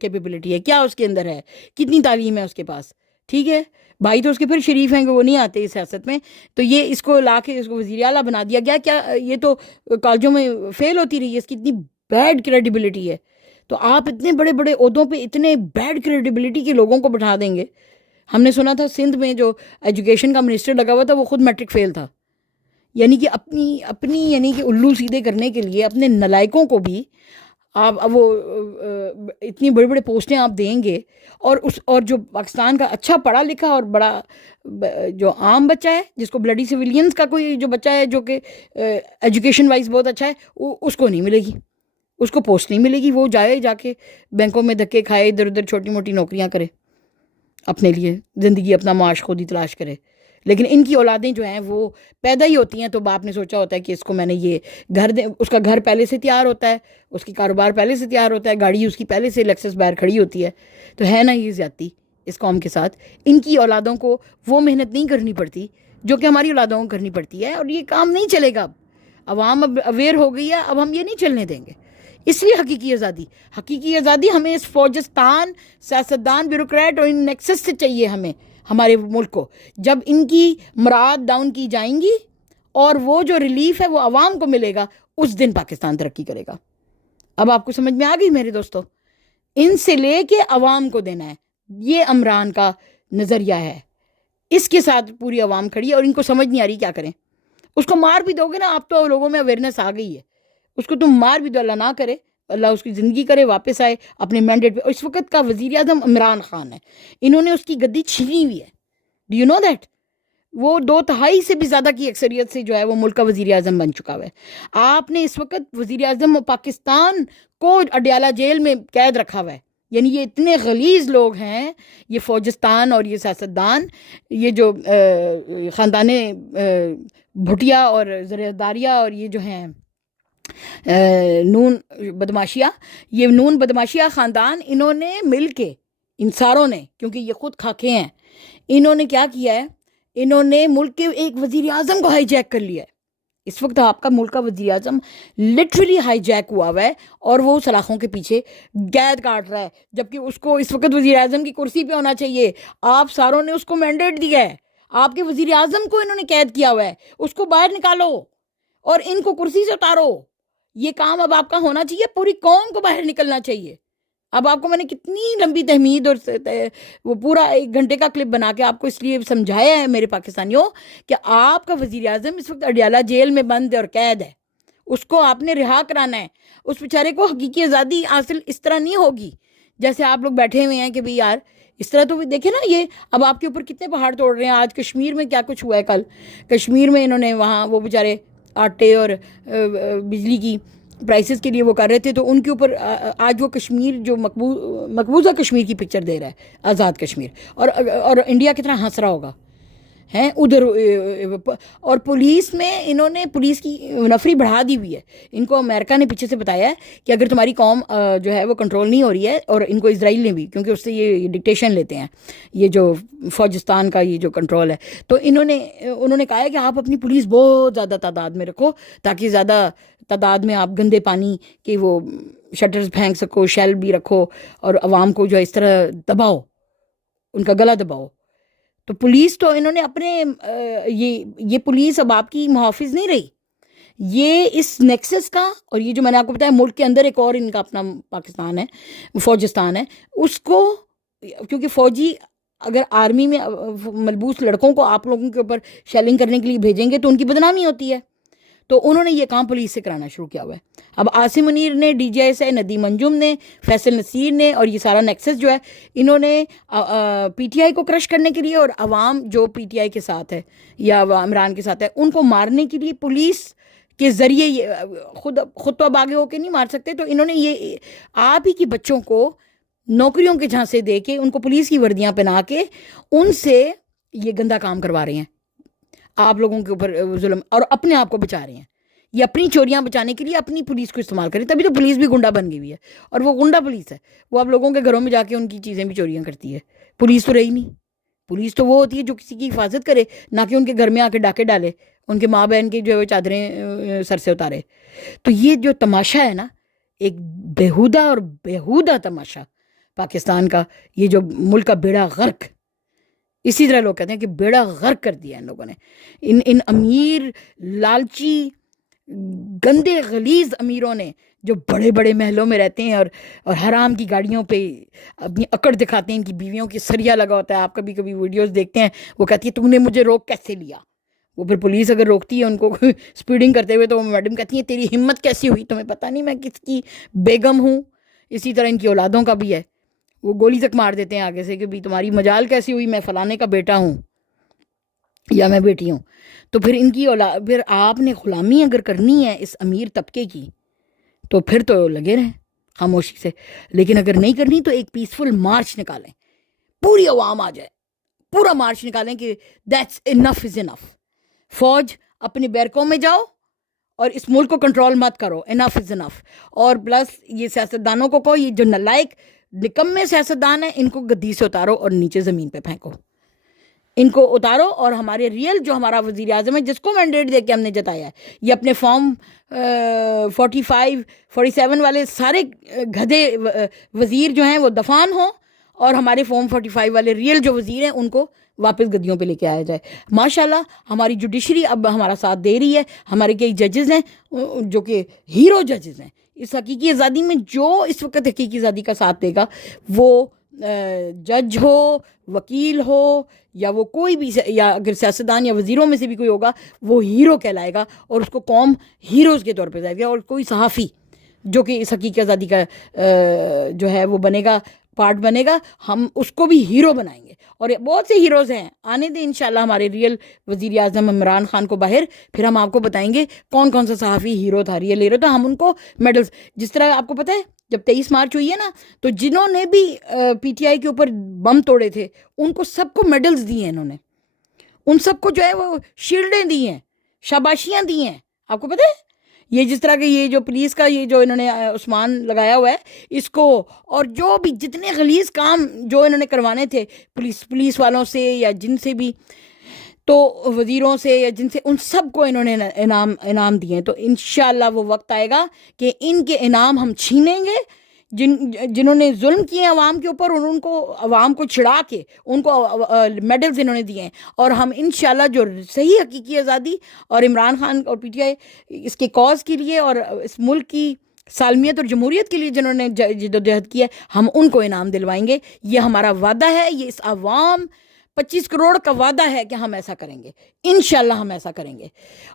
کیپیبلٹی ہے, کیا اس کے اندر ہے, کتنی تعلیم ہے اس کے پاس. ٹھیک ہے, بھائی تو اس کے پھر شریف ہیں کہ وہ نہیں آتے اس سیاست میں, تو یہ اس کو لا کے اس کو وزیر اعلیٰ بنا دیا گیا. کیا یہ تو کالجوں میں فیل ہوتی رہی ہے, اس کی اتنی بیڈ کریڈیبلٹی ہے. تو آپ اتنے بڑے بڑے عہدوں پہ اتنے بیڈ کریڈیبلٹی کے لوگوں کو بٹھا دیں گے. ہم نے سنا تھا سندھ میں جو ایجوکیشن کا منسٹر لگا ہوا تھا وہ خود میٹرک فیل تھا. یعنی کہ اپنی یعنی کہ الو سیدھے کرنے کے لیے اپنے نلائکوں کو بھی آپ وہ اتنی بڑی بڑے پوسٹیں آپ دیں گے. اور جو پاکستان کا اچھا پڑھا لکھا اور بڑا جو عام بچہ ہے, جس کو بلڈی سویلینز کا کوئی جو بچہ ہے جو کہ ایجوکیشن وائز بہت اچھا ہے, اس کو نہیں ملے گی, اس کو پوسٹ نہیں ملے گی. وہ جائے جا کے بینکوں میں دھکے کھائے, ادھر ادھر چھوٹی موٹی نوکریاں کرے, اپنے لیے زندگی اپنا معاش خود ہی تلاش کرے. لیکن ان کی اولادیں جو ہیں وہ پیدا ہی ہوتی ہیں تو باپ نے سوچا ہوتا ہے کہ اس کو میں نے یہ گھر دے, اس کا گھر پہلے سے تیار ہوتا ہے, اس کی کاروبار پہلے سے تیار ہوتا ہے, گاڑی اس کی پہلے سے لیکسس باہر کھڑی ہوتی ہے. تو ہے نا یہ زیادتی اس قوم کے ساتھ. ان کی اولادوں کو وہ محنت نہیں کرنی پڑتی جو کہ ہماری اولادوں کو کرنی پڑتی ہے, اور یہ کام نہیں چلے گا. اب عوام اب اویئر ہو گئی ہے, اب ہم یہ نہیں چلنے دیں گے. اس لیے حقیقی آزادی ہمیں اس فوجستان, سیاستدان, بیوروکریٹ اور ان نیکسس سے چاہیے ہمیں, ہمارے ملک کو. جب ان کی مراد ڈاؤن کی جائیں گی اور وہ جو ریلیف ہے وہ عوام کو ملے گا, اس دن پاکستان ترقی کرے گا. اب آپ کو سمجھ میں آ گئی میرے دوستو, ان سے لے کے عوام کو دینا ہے. یہ عمران کا نظریہ ہے, اس کے ساتھ پوری عوام کھڑی ہے اور ان کو سمجھ نہیں آ رہی کیا کریں. اس کو مار بھی دو گے نا آپ تو لوگوں میں اویئرنیس آ گئی ہے. اس کو تم مار بھی دو, اللہ نہ کرے, اللہ اس کی زندگی کرے, واپس آئے اپنے مینڈیٹ پہ. اس وقت کا وزیر اعظم عمران خان ہے, انہوں نے اس کی گدی چھینی ہوئی ہے. Do you know that? وہ 2/3 سے بھی زیادہ کی اکثریت سے جو ہے وہ ملک کا وزیر اعظم بن چکا ہوا ہے. آپ نے اس وقت وزیر اعظم پاکستان کو اڈیالہ جیل میں قید رکھا ہوا ہے. یعنی یہ اتنے غلیظ لوگ ہیں, یہ فوجستان اور یہ سیاستدان, یہ جو خاندان بھٹیا اور زرداریہ اور یہ جو ہیں نون بدماشیہ خاندان, انہوں نے مل کے, ان ساروں نے, کیونکہ یہ خود کھاکے ہیں, انہوں نے کیا کیا ہے, انہوں نے ملک کے ایک وزیر اعظم کو ہائی جیک کر لیا ہے. اس وقت آپ کا ملک کا وزیر اعظم لٹرلی ہائی جیک ہوا ہوا ہے اور وہ سلاخوں کے پیچھے قید کاٹ رہا ہے, جبکہ اس کو اس وقت وزیر اعظم کی کرسی پہ ہونا چاہیے. آپ ساروں نے اس کو مینڈیٹ دیا ہے, آپ کے وزیر اعظم کو انہوں نے قید کیا ہوا ہے, اس کو باہر نکالو اور ان کو کرسی سے اتارو. یہ کام اب آپ کا ہونا چاہیے, پوری قوم کو باہر نکلنا چاہیے. اب آپ کو میں نے کتنی لمبی تحمید اور وہ پورا 1 گھنٹے کا کلپ بنا کے آپ کو اس لیے سمجھایا ہے میرے پاکستانیوں کہ آپ کا وزیر اعظم اس وقت اڈیالہ جیل میں بند ہے اور قید ہے. اس کو آپ نے رہا کرانا ہے. اس بیچارے کو حقیقی آزادی حاصل اس طرح نہیں ہوگی جیسے آپ لوگ بیٹھے ہوئے ہیں کہ بھئی یار اس طرح تو دیکھیں نا, یہ اب آپ کے اوپر کتنے پہاڑ توڑ رہے ہیں. آج کشمیر میں کیا کچھ ہوا ہے, کل کشمیر میں انہوں نے وہاں وہ بیچارے آٹے اور بجلی کی پرائسز کے لیے وہ کر رہے تھے, تو ان کے اوپر آج وہ کشمیر جو مقبوضہ کشمیر کی پکچر دے رہا ہے, آزاد کشمیر, اور انڈیا کتنا ہنس رہا ہوگا ہیں ادھر. اور پولیس میں انہوں نے پولیس کی نفری بڑھا دی ہوئی ہے. ان کو امریکہ نے پیچھے سے بتایا ہے کہ اگر تمہاری قوم جو ہے وہ کنٹرول نہیں ہو رہی ہے, اور ان کو اسرائیل نے بھی, کیونکہ اس سے یہ ڈکٹیشن لیتے ہیں, یہ جو فوجستان کا یہ جو کنٹرول ہے, تو انہوں نے کہا ہے کہ آپ اپنی پولیس بہت زیادہ تعداد میں رکھو تاکہ زیادہ تعداد میں آپ گندے پانی کے وہ شٹرز پھینک سکو, شیل بھی رکھو, اور عوام کو جو اس طرح دباؤ, ان کا گلا دباؤ. تو پولیس تو انہوں نے اپنے یہ پولیس اب آپ کی محافظ نہیں رہی. یہ اس نیکسس کا, اور یہ جو میں نے آپ کو بتایا ملک کے اندر ایک اور ان کا اپنا پاکستان ہے, فوجستان ہے, اس کو, کیونکہ فوجی اگر آرمی میں ملبوس لڑکوں کو آپ لوگوں کے اوپر شیلنگ کرنے کے لیے بھیجیں گے تو ان کی بدنامی ہوتی ہے. تو انہوں نے یہ کام پولیس سے کرانا شروع کیا ہوا ہے. اب عاصم منیر نے, ڈی جی آئی سے ندیم انجم نے, فیصل نصیر نے, اور یہ سارا نیکسس جو ہے, انہوں نے پی ٹی آئی کو کرش کرنے کے لیے, اور عوام جو پی ٹی آئی کے ساتھ ہے یا عمران کے ساتھ ہے, ان کو مارنے کے لیے پولیس کے ذریعے یہ خود تو اب آگے ہو کے نہیں مار سکتے، تو انہوں نے یہ آپ ہی کی بچوں کو نوکریوں کے جھانسے دے کے، ان کو پولیس کی وردیاں پہنا کے ان سے یہ گندا کام کروا رہے ہیں، آپ لوگوں کے اوپر ظلم، اور اپنے آپ کو بچا رہے ہیں۔ یہ اپنی چوریاں بچانے کے لیے اپنی پولیس کو استعمال کریں، تبھی تو پولیس بھی گنڈا بن گئی ہوئی ہے، اور وہ گنڈا پولیس ہے، وہ آپ لوگوں کے گھروں میں جا کے ان کی چیزیں بھی چوریاں کرتی ہے۔ پولیس تو رہی نہیں، پولیس تو وہ ہوتی ہے جو کسی کی حفاظت کرے، نہ کہ ان کے گھر میں آ کے ڈاکے ڈالے، ان کے ماں بہن کی جو ہے چادریں سر سے اتارے۔ تو یہ جو تماشا ہے نا، ایک بیہودہ اور بیہودہ تماشا پاکستان کا، یہ جو ملک کا بیڑا غرق، اسی طرح لوگ کہتے ہیں کہ بیڑا غرق کر دیا ان لوگوں نے، ان امیر لالچی گندے غلیظ امیروں نے، جو بڑے بڑے محلوں میں رہتے ہیں اور حرام کی گاڑیوں پہ اپنی اکڑ دکھاتے ہیں، ان کی بیویوں کی سریا لگا ہوتا ہے۔ آپ کبھی کبھی ویڈیوز دیکھتے ہیں، وہ کہتی ہے تم نے مجھے روک کیسے لیا؟ وہ پھر پولیس اگر روکتی ہے ان کو سپیڈنگ کرتے ہوئے، تو وہ میڈم کہتی ہیں تیری ہمت کیسی ہوئی؟ تمہیں پتہ نہیں میں کس کی بیگم ہوں؟ اسی طرح ان کی اولادوں کا بھی ہے، وہ گولی تک مار دیتے ہیں آگے سے کہ بھی تمہاری مجال کیسی ہوئی، میں فلانے کا بیٹا ہوں یا میں بیٹی ہوں۔ تو پھر ان کی پھر آپ نے غلامی اگر کرنی ہے اس امیر طبقے کی، تو پھر تو لگے رہیں خاموشی سے، لیکن اگر نہیں کرنی تو ایک پیسفل مارچ نکالیں، پوری عوام آ جائے، پورا مارچ نکالیں کہ دیٹس انف از انف، فوج اپنے بیرکوں میں جاؤ اور اس ملک کو کنٹرول مت کرو، انف از انف۔ اور پلس یہ سیاستدانوں کو کہو، یہ جو نالائق نکمے سیاستدان ہیں، ان کو گدی سے اتارو اور نیچے زمین پہ پھینکو، ان کو اتارو، اور ہمارے ریئل جو ہمارا وزیر اعظم ہے، جس کو مینڈیٹ دے کے ہم نے جتایا ہے، یہ اپنے فارم 45 47 والے سارے گدھے وزیر جو ہیں وہ دفان ہوں، اور ہمارے فارم 45 والے ریئل جو وزیر ہیں ان کو واپس گدیوں پہ لے کے آیا جائے۔ ماشاءاللہ ہماری جوڈیشری اب ہمارا ساتھ دے رہی ہے، ہمارے کئی ججز ہیں جو کہ ہیرو ججز ہیں اس حقیقی آزادی میں۔ جو اس وقت حقیقی آزادی کا ساتھ دے گا، وہ جج ہو، وکیل ہو، یا وہ کوئی بھی، یا اگر سیاستدان یا وزیروں میں سے بھی کوئی ہوگا، وہ ہیرو کہلائے گا، اور اس کو قوم ہیروز کے طور پہ جائے گا۔ اور کوئی صحافی جو کہ اس حقیقی آزادی کا جو ہے وہ بنے گا، پارٹ بنے گا، ہم اس کو بھی ہیرو بنائیں گے۔ اور بہت سے ہیروز ہیں، آنے دیں انشاءاللہ ہمارے ریئل وزیر اعظم عمران خان کو باہر، پھر ہم آپ کو بتائیں گے کون کون سا صحافی ہیرو تھا، ریئل ہیرو تھا۔ ہم ان کو میڈلز، جس طرح آپ کو پتہ ہے جب 23 مارچ ہوئی ہے نا، تو جنہوں نے بھی پی ٹی آئی کے اوپر بم توڑے تھے، ان کو سب کو میڈلز دیے ہیں انہوں نے، ان سب کو جو ہے وہ شیلڈیں دی ہیں، شاباشیاں دی ہیں۔ آپ کو پتہ ہے یہ جس طرح کہ یہ جو پولیس کا یہ جو انہوں نے عثمان لگایا ہوا ہے اس کو، اور جو بھی جتنے غلیظ کام جو انہوں نے کروانے تھے پولیس والوں سے یا جن سے بھی، تو وزیروں سے یا جن سے، ان سب کو انہوں نے انعام دیے ہیں۔ تو انشاءاللہ وہ وقت آئے گا کہ ان کے انعام ہم چھینیں گے، جنہوں نے ظلم کیے عوام کے اوپر، اور ان کو عوام کو چھڑا کے ان کو میڈلز انہوں نے دیے ہیں۔ اور ہم انشاءاللہ جو صحیح حقیقی آزادی، اور عمران خان اور پی ٹی آئی اس کے کاز کے لیے اور اس ملک کی سالمیت اور جمہوریت کے لیے جنہوں نے جدوجہد کی ہے، ہم ان کو انعام دلوائیں گے۔ یہ ہمارا وعدہ ہے، یہ اس عوام 25 کروڑ کا وعدہ ہے کہ ہم ایسا کریں گے، انشاءاللہ ہم ایسا کریں گے۔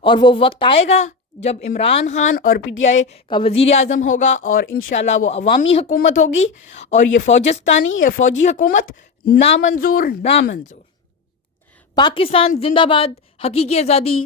اور وہ وقت آئے گا جب عمران خان اور پی ٹی آئی کا وزیر اعظم ہوگا، اور انشاءاللہ وہ عوامی حکومت ہوگی، اور یہ فوجستانی، یہ فوجی حکومت نامنظور، نامنظور۔ پاکستان زندہ باد، حقیقی آزادی